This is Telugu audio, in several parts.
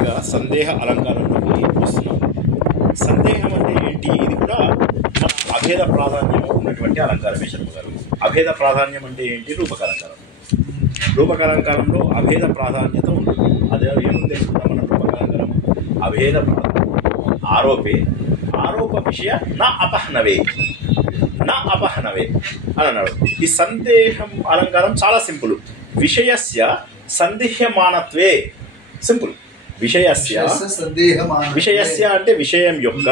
ఒక్కొక్కటిగా సందేహ అలంకారంలోకి వస్తున్నాం. సందేహం అంటే ఏంటి? ఇది కూడా మన అభేద ప్రాధాన్యం ఉన్నటువంటి అలంకారమే శర్మ గారు. అభేద ప్రాధాన్యం అంటే ఏంటి? రూపకాలంకారం. రూపకాలంకారంలో అభేద ప్రాధాన్యత ఉంటుంది. అదే ఏముంది తెలుసుకుందాం మనం. రూపకాలంకారం అభేద ఆరోపే ఆరోప విషయ నా అపహనవే అని అన్నాడు. ఈ సందేహం అలంకారం చాలా సింపుల్. విషయస్య సందేహమానత్వే. సింపుల్. విషయస్య అంటే విషయం యొక్క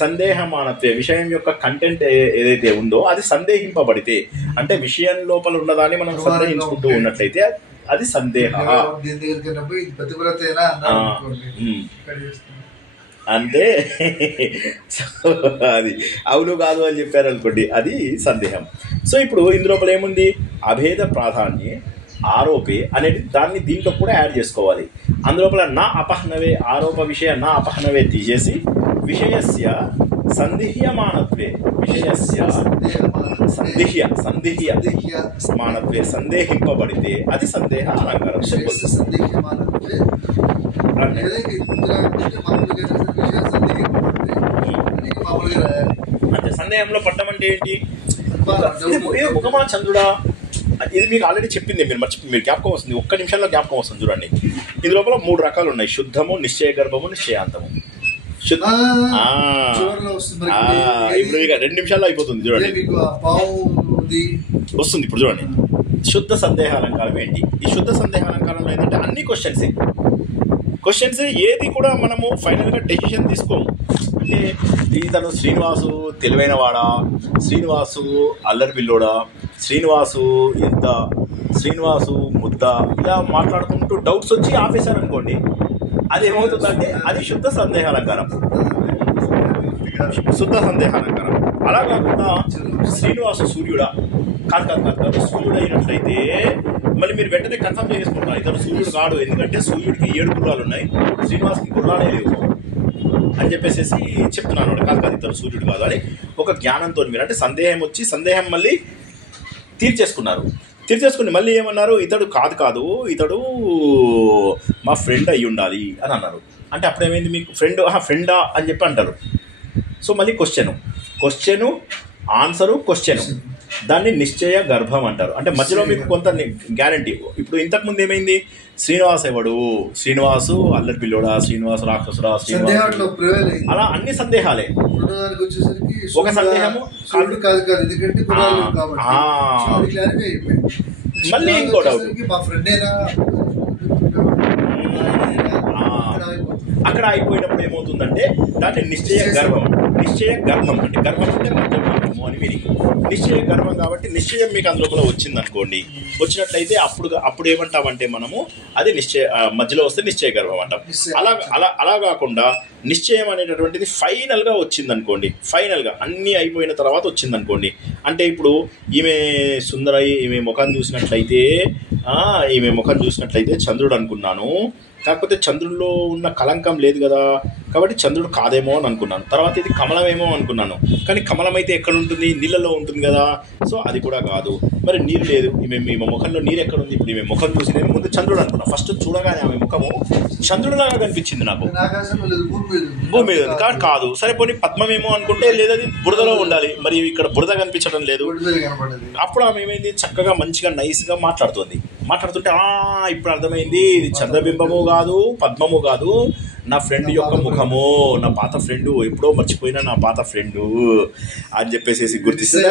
సందేహమానత్వే. విషయం యొక్క కంటెంట్ ఏదైతే ఉందో అది సందేహింపబడితే, అంటే విషయం లోపల ఉన్నదాన్ని మనం సందేహించుకుంటూ ఉన్నట్లయితే అది సందేహ. అంటే అది అవును కాదు అని చెప్పారు అనుకోండి, అది సందేహం. సో ఇప్పుడు ఇందులోపల ఏముంది? అభేద ప్రాధాన్యే ఆరోపే అనేది దాన్ని దీంట్లో కూడా యాడ్ చేసుకోవాలి. అందులోపల నా అపహనవే ఆరోప విషయ నా అపహనవే తీసేసి విషయస్య సందేహ్యమానత్వే సందేహ్యమానత్వే సందేహింపబడితే అది సందేహ అలంకారం. అంటే సందేహంలో పడ్డం అంటే ఏంటి? ముఖమా చంద్రుడా, ఇది మీకు ఆల్రెడీ చెప్పింది. మీరు జ్ఞాపకం వస్తుంది, ఒక్క నిమిషంలో జ్ఞాపకం వస్తుంది. చూడండి, ఇది లోపల 3 రకాలు ఉన్నాయి: శుద్ధము, నిశ్చయ గర్భము, నిశ్చయాంతము. ఇప్పుడు ఇక 2 నిమిషాల్లో అయిపోతుంది. చూడండి వస్తుంది. ఇప్పుడు చూడండి, శుద్ధ సందేహ అలంకారం ఏంటి? ఈ శుద్ధ సందేహ అలంకారంలో ఏంటంటే అన్ని క్వశ్చన్స్ ఏది కూడా మనము ఫైనల్గా డెసిషన్ తీసుకోము. అంటే ఇతను శ్రీనివాసు తెలివైన వాడా, శ్రీనివాసు అల్లరి పిల్లోడా, శ్రీనివాసు ఎంత, శ్రీనివాసు ముద్ద, ఇలా మాట్లాడుకుంటూ డౌట్స్ వచ్చి ఆపేశారు అనుకోండి, అది ఏమవుతుందంటే అది శుద్ధ సందేహ అలంకారం. అలా కాకుండా శ్రీనివాసు సూర్యుడా, కాదు సూర్యుడు అయినట్లయితే మళ్ళీ మీరు వెంటనే కన్ఫర్మ్ చేసుకుంటున్నారు ఇతను సూర్యుడు కాడు, ఎందుకంటే సూర్యుడికి 7 గుర్రాలు ఉన్నాయి, శ్రీనివాస్కి గుర్రాలే లేవు అని చెప్పేసి చెప్తున్నాను. కాదు ఇతను సూర్యుడు కాదు అని ఒక జ్ఞానంతో మీరు, అంటే సందేహం మళ్ళీ తీర్చేసుకుని మళ్ళీ ఏమన్నారు? ఇతడు కాదు ఇతడు మా ఫ్రెండ్ అయ్యి ఉండాలి అని అన్నారు. అంటే అప్పుడేమైంది? మీకు ఫ్రెండా అని చెప్పి అంటారు. సో మళ్ళీ క్వశ్చను ఆన్సరు క్వశ్చను, దాన్ని నిశ్చయ గర్భం అంటారు. అంటే మధ్యలో మీకు కొంత గ్యారంటీ. ఇప్పుడు ఇంతకుముందు ఏమైంది? శ్రీనివాస్ ఎవడు, శ్రీనివాసు అల్లరి పిల్లోడా, శ్రీనివాసు రాక్షసురా, శ్రీనివాసు, అలా అన్ని సందేహాలే. ఒక సందేహము మళ్ళీ ఇంకో డౌట్. అక్కడ అయిపోయినప్పుడు ఏమవుతుందంటే దాన్ని నిశ్చయ గర్భం అంటే గర్భం అంటే మధ్యము అని మీనింగ్. నిశ్చయ గర్భం కాబట్టి నిశ్చయం మీకు అందులోపల వచ్చింది అనుకోండి, వచ్చినట్లయితే అప్పుడు ఏమంటామంటే మనము అది మధ్యలో వస్తే నిశ్చయ గర్భం అంటాం. అలా కాకుండా నిశ్చయం అనేటటువంటిది ఫైనల్గా వచ్చిందనుకోండి, ఫైనల్గా అన్నీ అయిపోయిన తర్వాత వచ్చిందనుకోండి. అంటే ఇప్పుడు ఈమె సుందరయ్య, ఈమె ముఖం చూసినట్లయితే చంద్రుడు అనుకున్నాను, కాకపోతే చంద్రుడిలో ఉన్న కలంకం లేదు కదా, కాబట్టి చంద్రుడు కాదేమో అని అనుకున్నాను. తర్వాత ఇది కమలమేమో అనుకున్నాను, కానీ కమలం అయితే ఎక్కడ ఉంటుంది? నీళ్ళలో ఉంటుంది కదా, సో అది కూడా కాదు. మరి నీరు లేదు, ఈమె ముఖంలో నీరు ఎక్కడ ఉంది? ఇప్పుడు ఈమె ముఖం చూసి నేను ముందు చంద్రుడు అనుకున్నాను. ఫస్ట్ చూడగానే ఆమె ముఖము చంద్రుడిలాగా కనిపించింది నాకు, భూమి మీద కాదు. సరే పోనీ పద్మమేమో అనుకుంటే లేదది బురదలో ఉండాలి, మరి ఇక్కడ బురద కనిపించడం లేదు. అప్పుడు ఆమె ఏమైంది? చక్కగా మంచిగా నైస్గా మాట్లాడుతుంటే ఇప్పుడు అర్థమైంది, ఇది చంద్రబింబము కాదు, పద్మము కాదు, నా ఫ్రెండ్ యొక్క ముఖము, నా పాత ఫ్రెండు, ఎప్పుడో మర్చిపోయినా నా పాత ఫ్రెండు అని చెప్పేసి గుర్తిస్తే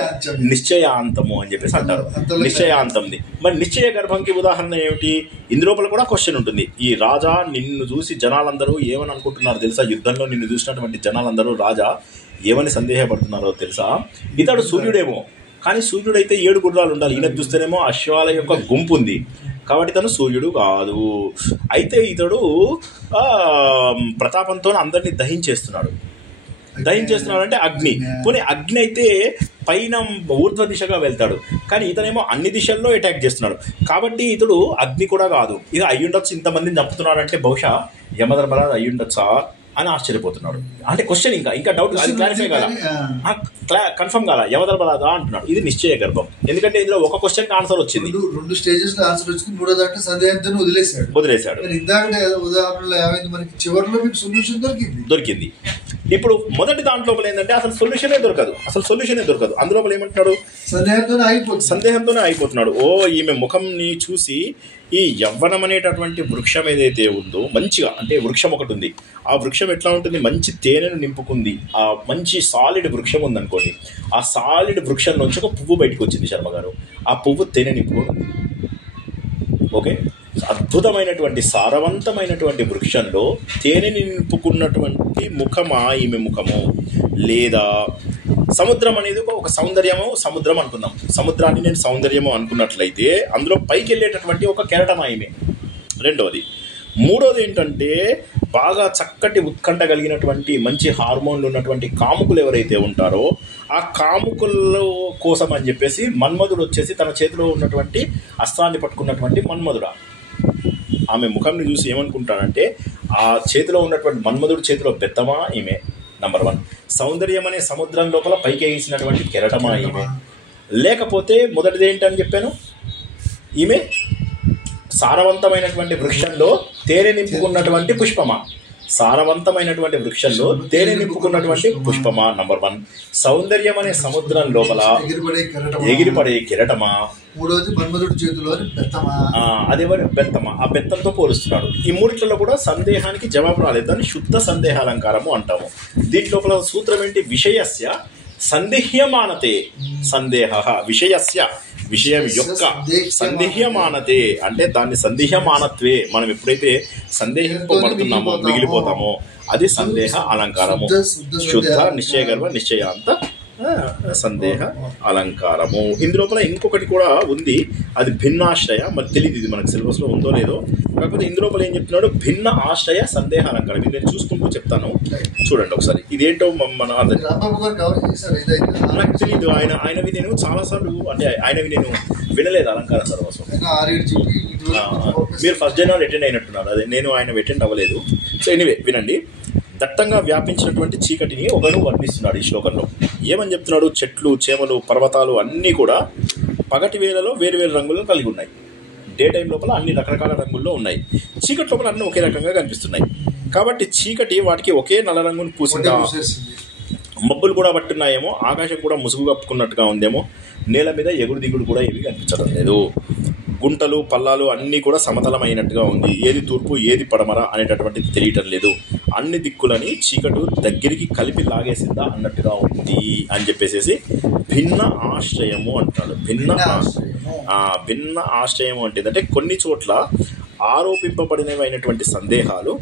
నిశ్చయాంతము అని చెప్పేసి అంటారు. నిశ్చయాంతంది. మరి నిశ్చయ గర్భంకి ఉదాహరణ ఏమిటి? ఇందులోపల కూడా క్వశ్చన్ ఉంటుంది. ఈ రాజా నిన్ను చూసి జనాలందరూ ఏమని అనుకుంటున్నారు తెలుసా? యుద్ధంలో నిన్ను చూసినటువంటి జనాలందరూ రాజా ఏమని సందేహపడుతున్నారో తెలుసా? ఇతడు సూర్యుడేమో, కానీ సూర్యుడైతే 7 గుర్రాలు ఉండాలి, ఈయన చూస్తేనేమో అశ్వాల యొక్క గుంపు ఉంది, కాబట్టి ఇతను సూర్యుడు కాదు. అయితే ఇతడు ప్రతాపంతో అందరినీ దహించేస్తున్నాడు అంటే అగ్ని. పోనీ అగ్ని అయితే పైన ఊర్ధ్వ దిశగా వెళ్తాడు, కానీ ఇతనేమో అన్ని దిశల్లో అటాక్ చేస్తున్నాడు, కాబట్టి ఇతడు అగ్ని కూడా కాదు. ఇది అయ్యుండొచ్చు. ఇంతమందిని చంపుతున్నాడంటే బహుశా యమధర్మరాజు అయ్యుండొచ్చా అని ఆశ్చర్యపోతున్నాడు. అంటే క్వశ్చన్ ఇంకా డౌట్ అది క్లారిఫై కాల, కన్ఫర్మ్ కాల, యమధర్మరాజా అంటున్నాడు. ఇది నిశ్చయ గర్భం. ఎందుకంటే ఇందులో ఒక క్వశ్చన్ ఆన్సర్ వచ్చింది, 2 స్టేజెస్ ఆన్సర్ వచ్చింది, 3వ దాంట్లో సందేహంతో వదిలేశాడు. ఇందాక ఉదాహరణలో ఏమైంది, మనకి చివరిలో మీకు సొల్యూషన్ దొరికింది. ఇప్పుడు మొదటి దాంట్లో ఏంటంటే అసలు సొల్యూషనే దొరకదు. అందులో ఏమంటున్నాడు, సందేహంతోనే అయిపోతున్నాడు. ఓ ఈమె ముఖంని చూసి ఈ యవ్వనం అనేటటువంటి వృక్షం ఏదైతే ఉందో మంచిగా, అంటే వృక్షం ఒకటి ఉంది, ఆ వృక్షం ఎట్లా ఉంటుంది, మంచి తేనెను నింపుకుంది. ఆ మంచి సాలిడ్ వృక్షం ఉందనుకోండి, ఆ సాలిడ్ వృక్షం నుంచి ఒక పువ్వు బయటకు వచ్చింది శర్మ గారు. ఆ పువ్వు తేనె నింపుకుంది. ఓకే, అద్భుతమైనటువంటి సారవంతమైనటువంటి వృక్షంలో తేనెని నింపుకున్నటువంటి ముఖమా ఈమె ముఖము, లేదా సముద్రం అనేది ఒక సౌందర్యము, సముద్రం అనుకుందాం, సముద్రాన్ని నేను సౌందర్యము అనుకున్నట్లయితే అందులో పైకి వెళ్ళేటటువంటి ఒక కెరటమా ఈమె. రెండవది. మూడోది ఏంటంటే బాగా చక్కటి ఉత్కంఠ కలిగినటువంటి మంచి హార్మోన్లు ఉన్నటువంటి కాముకులు ఎవరైతే ఉంటారో ఆ కాముకుల కోసం అని చెప్పేసి మన్మధుడు వచ్చేసి తన చేతిలో ఉన్నటువంటి అస్త్రాన్ని పట్టుకున్నటువంటి మన్మధుడు ఆమె ముఖంని చూసి ఏమనుకుంటాడంటే ఆ చేతిలో ఉన్నటువంటి మన్మధుడి చేతిలో బెత్తమా ఈమె, నంబర్ 1. సౌందర్యం అనే సముద్రం లోపల పైకి వేసినటువంటి కెరటమా ఈమె, లేకపోతే మొదటిది ఏంటని చెప్పాను, ఈమె సారవంతమైనటువంటి వృక్షంలో తేనె నింపుకున్నటువంటి పుష్పమా, సారవంతమైనటువంటి వృక్షంలో తేనె నింపుకున్నటువంటి పుష్పమా, నంబర్ 1. సౌందర్యం అనే సముద్రం లోపల ఎగిరిపడే కెరటమా, మూడోది మన్మధుడి చేతిలోని బెత్తమా, అదేవరి బెత్తమా, ఆ బెత్తంతో పోలుస్తున్నాడు. ఈ మూడిట్లలో కూడా సందేహానికి జవాబు రాలేదు. దాన్ని శుద్ధ సందేహాలంకారము అంటాము. దీంట్లోపల సూత్రం ఏంటి, విషయస్య సందేహ్యమానతే సందేహ, విషయం యొక్క సందేహ్యమానతే అంటే దాన్ని సందేహమానత్వే మనం ఎప్పుడైతే సందేహింపబడుతున్నామో మిగిలిపోతామో అది సందేహ అలంకారము. శుద్ధ నిశ్చయ గర్భ నిశ్చయాంత సందేహ అలంకారము. ఇందులోపల ఇంకొకటి కూడా ఉంది, అది భిన్నాశ్రయ. మరి తెలియదు ఇది మనకు సిలబస్లో ఉందో లేదో, కాకపోతే ఇందులోపల ఏం చెప్తున్నాడు, భిన్న ఆశ్రయ సందేహ అలంకారం. ఇది నేను చూసుకుంటూ చెప్తాను, చూడండి ఒకసారి. ఇదేంటో మన నాకు తెలియదు, ఆయనవి నేను చాలాసార్లు, అంటే ఆయనవి నేను వినలేదు అలంకార సర్వస్వం. మీరు ఫస్ట్ జనవరి అటెండ్ అయినట్టున్నారు, అదే నేను ఆయన అటెండ్ అవ్వలేదు. సో ఎనీవే వినండి. దట్టంగా వ్యాపించినటువంటి చీకటిని ఒకరు వర్ణిస్తున్నాడు ఈ శ్లోకంలో. ఏమని చెప్తున్నాడు, చెట్లు, చేమలు, పర్వతాలు అన్నీ కూడా పగటి వేళలో వేరు వేరు రంగులను కలిగి ఉన్నాయి. డే టైం లోపల అన్ని రకరకాల రంగుల్లో ఉన్నాయి, చీకటి లోపల అన్నీ ఒకే రకంగా కనిపిస్తున్నాయి. కాబట్టి చీకటి వాటికి ఒకే నల్ల రంగును పూసిందా, మబ్బులు కూడా పట్టున్నాయేమో, ఆకాశం కూడా ముసుగు కప్పుకున్నట్టుగా ఉందేమో, నేల మీద ఎగుడు దిగుడు కూడా ఏవి కనిపించడం లేదు, గుంటలు పల్లాలు అన్నీ కూడా సమతలమైనట్టుగా ఉంది, ఏది తూర్పు ఏది పడమర అనేటటువంటిది తెలియటం లేదు, అన్ని దిక్కులని చీకటు దగ్గరికి కలిపి లాగేసిందా అన్నట్టుగా ఉంది అని చెప్పేసి భిన్న ఆశ్రయము అంటాడు. భిన్న ఆశ్రయము అంటే కొన్ని చోట్ల ఆరోపింపబడినవైనటువంటి సందేహాలు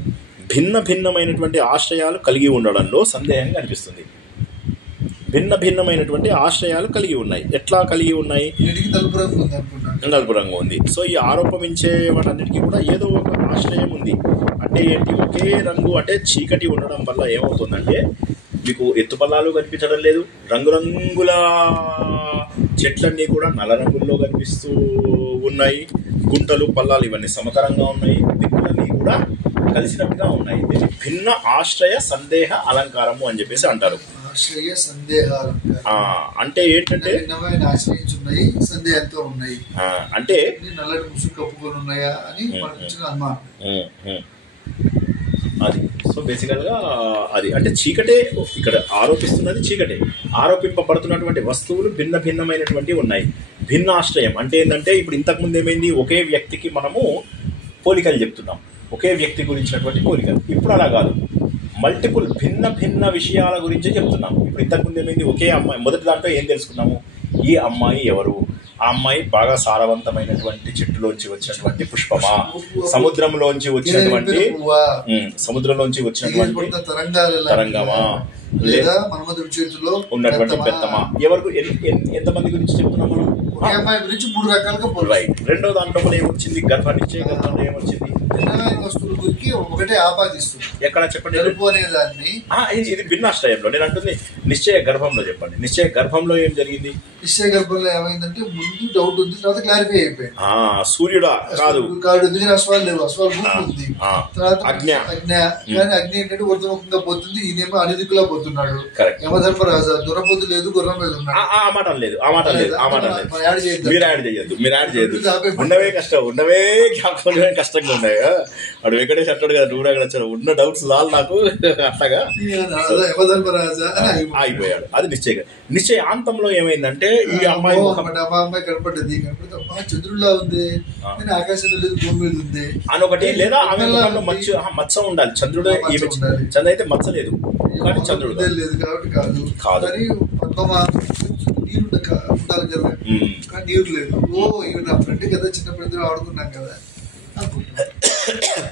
భిన్నమైనటువంటి ఆశ్రయాలు కలిగి ఉండడంలో సందేహం కనిపిస్తుంది. భిన్నమైనటువంటి ఆశ్రయాలు కలిగి ఉన్నాయి. ఎట్లా కలిగి ఉన్నాయి, నలుపు రంగు ఉంది. సో ఈ ఆరోపించే వాటన్నిటికీ కూడా ఏదో ఒక ఆశ్రయం ఉంది. అంటే ఏంటి, ఒకే రంగు. అంటే చీకటి ఉండడం వల్ల ఏమవుతుందంటే మీకు ఎత్తుపల్లాలు కనిపించడం లేదు, రంగురంగుల చెట్లన్నీ కూడా నల్ల రంగుల్లో కనిపిస్తూ ఉన్నాయి, గుంటలు పల్లాలు ఇవన్నీ సమతరంగా ఉన్నాయి, దిక్కులన్నీ కూడా కలిసినట్టుగా ఉన్నాయి. దీన్ని భిన్న ఆశ్రయ సందేహ అలంకారము అని చెప్పేసి అంటారు. అంటే ఏంటంటే సందేహంతో ఉన్నాయి అంటే నల్లటి ముసుగు కప్పుకొని ఉన్నాయా అని అనుమానం. అది సో బేసికల్గా అది అంటే చీకటే ఇక్కడ ఆరోపిస్తున్నది, చీకటే. ఆరోపింపబడుతున్నటువంటి వస్తువులు భిన్నమైనటువంటి ఉన్నాయి. భిన్నాశ్రయం అంటే ఏంటంటే ఇప్పుడు ఇంతకుముందు ఏమైంది, ఒకే వ్యక్తికి మనము పోలికలు చెప్తున్నాం, ఒకే వ్యక్తి గురించినటువంటి పోలికలు. ఇప్పుడు అలా కాదు, మల్టిపుల్ భిన్న విషయాల గురించే చెప్తున్నాము. ఇప్పుడు ఇంతకుముందు ఏమైంది, ఒకే అమ్మాయి. మొదటి దాంట్లో ఏం తెలుసుకున్నాము, ఈ అమ్మాయి ఎవరు, ఆ అమ్మాయి బాగా సారవంతమైనటువంటి చెట్టులోంచి వచ్చినటువంటి పుష్పమా, సముద్రంలోంచి వచ్చినటువంటి తరంగమా, లేదా మన్మధుడి చేతిలో ఉన్నటువంటి బెత్తమా. ఎవరు ఎంతమంది గురించి చెప్తున్నాం మనం, అమ్మాయి గురించి 3 రకాలుగా. రైట్. రెండో దాంట్లో ఏమొచ్చింది, గర్భనిచ్చే గర్భంలో ఏమొచ్చింది, వస్తువుల గురించి ఒకటే ఆపాదిస్తుంది. ఎక్కడ చెప్పండి, గర్భం అనే దాన్ని. ఇది భిన్నాశ్రయంలో నేను అంటుంది నిశ్చయ గర్భంలో చెప్పండి. నిశ్చయ గర్భంలో ఏం జరిగింది, నిశ్చయ గర్భంలో ఏమైందంటే ముందు డౌట్ ఉంది, తర్వాత క్లారిఫై అయిపోయింది. సూర్యుడా కాదు, అశ్వాలు లేవు, అశ్వాలు ఉంది. తర్వాత అగ్ని కానీ అగ్ని ఏంటంటే ఊర్ధముఖంగా పోతుంది, ఈయనేమో అనిదికులా పోతున్నాడు. యమధర్మరాజా దురబుద్ధి లేదు, గుర్రం మీద ఉన్నాడు. ఆ మాట లేదు, ఆ మాట లేదు, ఆ మాట లేదు. మీరు యాడ్ చేయొద్దు, మీరు యాడ్ చేయొద్దు. ఉండవే కష్టం, ఉండవే కష్టంగా ఉన్నాయి. వాడు వెంకటేష్ అంటాడు కదా, నువ్వు అక్కడ వచ్చాడు, ఉన్న డౌట్స్ లాల్ నాకు అట్లాగా యమధర్మరాజా అయిపోయాడు. అది నిశ్చయాంతంలో ఏమైందంటే ఈ అమ్మాయి కనపడ్డది, కనపడితే చంద్రులా ఉంది, ఆకాశంలో లేదు, భూమి మీద ఉంది అని ఒకటి, లేదా ఆమె మచ్చ ఉండాలి. చంద్రుడు చంద్ర అయితే మచ్చ లేదు, కానీ చంద్రుడు లేదు కాబట్టి కాదు. నీరు ఉండాలి కదా, కానీ నీరు లేదు. ఇవి నా ఫ్రెండ్ కదా, చిన్నప్పుడు ఆడుకున్నాం కదా.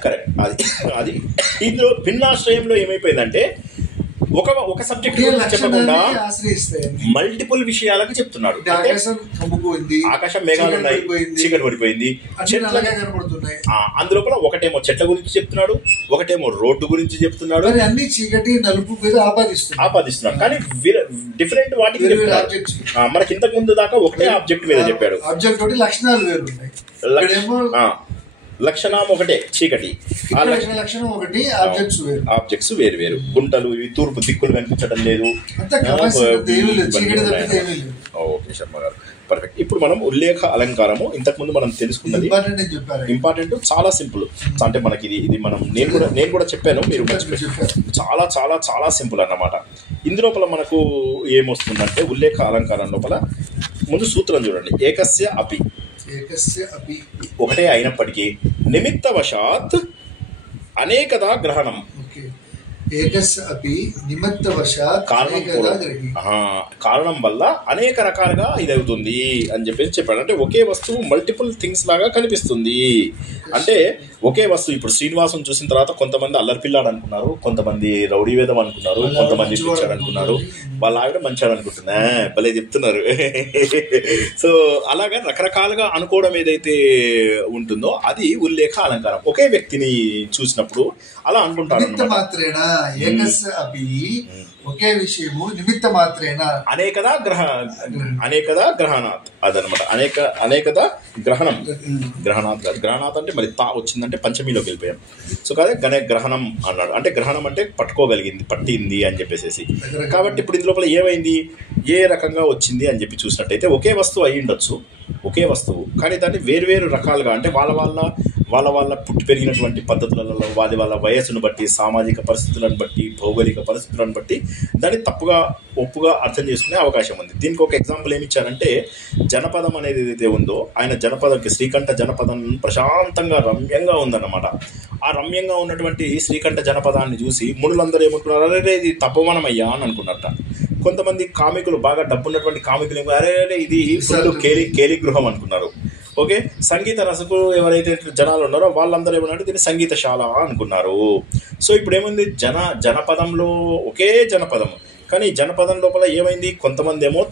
కరెక్ట్. అది ఇందులో భిన్నాశ్రయంలో ఏమైపోయిందంటే ఒక సబ్జెక్ట్ చెప్పకుండా మల్టిపుల్ విషయాలకు చెప్తున్నాడు. ఆకాశం మేఘాలు ఉన్నాయి, చీకటి పడిపోయింది, అందులోపల ఒకటేమో చెట్ల గురించి చెప్తున్నాడు, ఒకటేమో రోడ్డు గురించి చెప్తున్నాడు. అన్ని చీకటి నలుపు మీద ఆపాదిస్తున్నాడు, కానీ డిఫరెంట్ వాటికి మనకి ఇంతకు ముందు దాకా ఒకటే ఆబ్జెక్ట్ మీద చెప్పాడు. ఆబ్జెక్ట్ ఒకటి, లక్షణాలు వేరు ఉన్నాయి. లక్షణం ఒకటే చీకటి, ఆబ్జెక్ట్స్ వేరు వేరు. గుంటలు, ఇవి తూర్పు దిక్కులు కనిపించడం లేదు. ఓకే శర్మ గారు, పర్ఫెక్ట్. ఇప్పుడు మనం ఉల్లేఖ అలంకారము ఇంతకు ముందు మనం తెలుసుకున్నది ఇంపార్టెంట్, చాలా సింపుల్. అంటే మనకి ఇది మనం నేను కూడా చెప్పాను, మీరు చాలా చాలా చాలా సింపుల్ అన్నమాట. ఇందులోపల మనకు ఏమొస్తుందంటే ఉల్లేఖ అలంకారం లోపల ముందు సూత్రం చూడండి. ఏకస్య అపి, ఒకటే అయినప్పటికీ నిమిత్తవశాత్ అనేకదా గ్రహణం. కారణం వల్ల అనేక రకాలుగా ఇది అవుతుంది అని చెప్పేసి చెప్పాడు. అంటే ఒకే వస్తువు మల్టిపుల్ థింగ్స్ లాగా కనిపిస్తుంది. అంటే ఒకే వస్తువు, ఇప్పుడు శ్రీనివాసం చూసిన తర్వాత కొంతమంది అల్లరిపిల్లాడు అనుకున్నారు, కొంతమంది రౌడీ వేదం అనుకున్నారు, కొంతమంది పిచ్చాడు అనుకున్నారు, వాళ్ళ ఆవిడ మంచాడు అనుకుంటున్నా, భలే చెప్తున్నారు. సో అలాగా రకరకాలుగా అనుకోవడం ఏదైతే ఉంటుందో అది ఉల్లేఖ అలంకారం. ఒకే వ్యక్తిని చూసినప్పుడు అలా అనుకుంటారు. ఒకే విషయము నిమిత్త మాత్రేనా అనేకదా గ్రహణాత్ అదనమాట. అనేకదా గ్రహణాత్ గ్రహణాత్ అంటే మరి తా వచ్చిందంటే పంచమీలోకి వెళ్ళిపోయాం. సో కాదే గ్రహణం అన్నాడు, అంటే గ్రహణం అంటే పట్టింది అని చెప్పేసి. కాబట్టి ఇప్పుడు ఇందులోపల ఏమైంది, ఏ రకంగా వచ్చింది అని చెప్పి చూసినట్టయితే ఒకే వస్తువు అయి ఉండొచ్చు, ఒకే వస్తువు, కానీ దాన్ని వేరు రకాలుగా, అంటే వాళ్ళ పుట్టి పెరిగినటువంటి పద్ధతులలో, వాళ్ళ వయస్సును బట్టి, సామాజిక పరిస్థితులను బట్టి, భౌగోళిక పరిస్థితులను బట్టి దాన్ని తప్పుగా ఒప్పుగా అర్థం చేసుకునే అవకాశం ఉంది. దీనికి ఒక ఎగ్జాంపుల్ ఏమి ఇచ్చారంటే, జనపదం అనేది ఏదైతే ఉందో ఆయన జనపదంకి శ్రీకంఠ జనపదం ప్రశాంతంగా రమ్యంగా ఉందన్నమాట. ఆ రమ్యంగా ఉన్నటువంటి శ్రీకంఠ జనపదాన్ని చూసి మునులందరూ ఏమనుకున్నారు, అరే ఇది తపోవనమయ్యా అని అనుకున్నట్ట. కొంతమంది కామికులు, బాగా డబ్బున్నటువంటి కామికులు ఏమో అరే ఇది ఫుల్ కేలి గృహం అనుకున్నారు. ఓకే, సంగీత రసకులు ఎవరైతే జనాలు ఉన్నారో వాళ్ళందరూ ఏమన్నారంటే దీన్ని సంగీతశాల అనుకున్నారు. సో ఇప్పుడు ఏముంది, జనపదంలో ఒకే జనపదం, కానీ జనపదం లోపల ఏమైంది, కొంతమంది ఏమో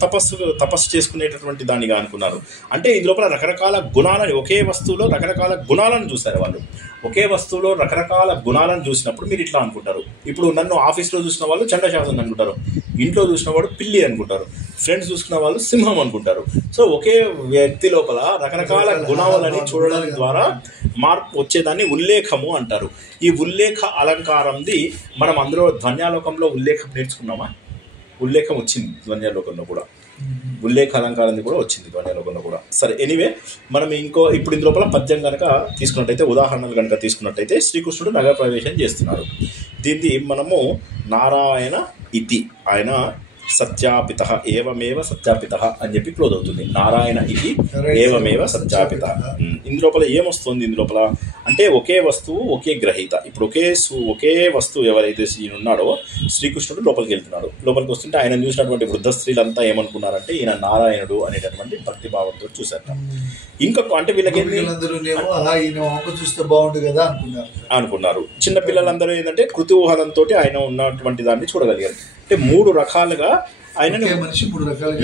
తపస్సు చేసుకునేటటువంటి దానిగా అనుకున్నారు. అంటే ఇది లోపల రకరకాల గుణాలని, ఒకే వస్తువులో రకరకాల గుణాలను చూస్తారు వాళ్ళు. ఒకే వస్తువులో రకరకాల గుణాలను చూసినప్పుడు మీరు ఇట్లా అనుకుంటారు. ఇప్పుడు నన్ను ఆఫీస్లో చూసిన వాళ్ళు చండశాసనం అనుకుంటారు, ఇంట్లో చూసిన వాడు పిల్లి అనుకుంటారు, ఫ్రెండ్స్ చూసుకున్న వాళ్ళు సింహం అనుకుంటారు. సో ఒకే వ్యక్తి లోపల రకరకాల గుణాలని చూడడం ద్వారా మార్పు వచ్చేదాన్ని ఉల్లేఖము అంటారు. ఈ ఉల్లేఖ అలంకారంది మనం అందులో ధ్వన్యాలోకంలో ఉల్లేఖం నేర్చుకున్నామా? ఉల్లేఖం వచ్చింది ధ్వన్యాలోకంలో కూడా, ఉల్లేఖ అలంకారంది కూడా వచ్చింది ధ్వన్యాలోకంలో కూడా. సరే, ఎనీవే మనం ఇప్పుడు ఇందులోపల పద్యం కనుక తీసుకున్నట్టయితే, ఉదాహరణలు కనుక తీసుకున్నట్టయితే, శ్రీకృష్ణుడు నగర ప్రవేశం చేస్తున్నాడు. దీన్ని మనము నారాయణ ఇతి, ఆయన సత్యాపిత ఏవమేవ సత్యాపిత అని చెప్పి క్లోజ్ అవుతుంది. నారాయణ ఇది ఏవమేవ సత్యాపిత. ఇందులోపల ఏమొస్తుంది, ఇందులోపల అంటే ఒకే వస్తువు ఒకే గ్రహీత. ఇప్పుడు ఒకే వస్తువు ఎవరైతే ఉన్నాడో శ్రీకృష్ణుడు లోపలికి వెళ్తున్నాడు. లోపలికి వస్తుంటే ఆయన చూసినటువంటి వృద్ధ స్త్రీలంతా ఏమనుకున్నారంటే ఈయన నారాయణుడు అనేటటువంటి భక్తిభావంతో చూశారు. ఇంకా అంటే వీళ్ళకి అనుకున్నారు. చిన్న పిల్లలందరూ ఏంటంటే కృతూహలంతో ఆయన ఉన్నటువంటి దాన్ని చూడగలిగారు. అంటే మూడు రకాలుగా ఆయనని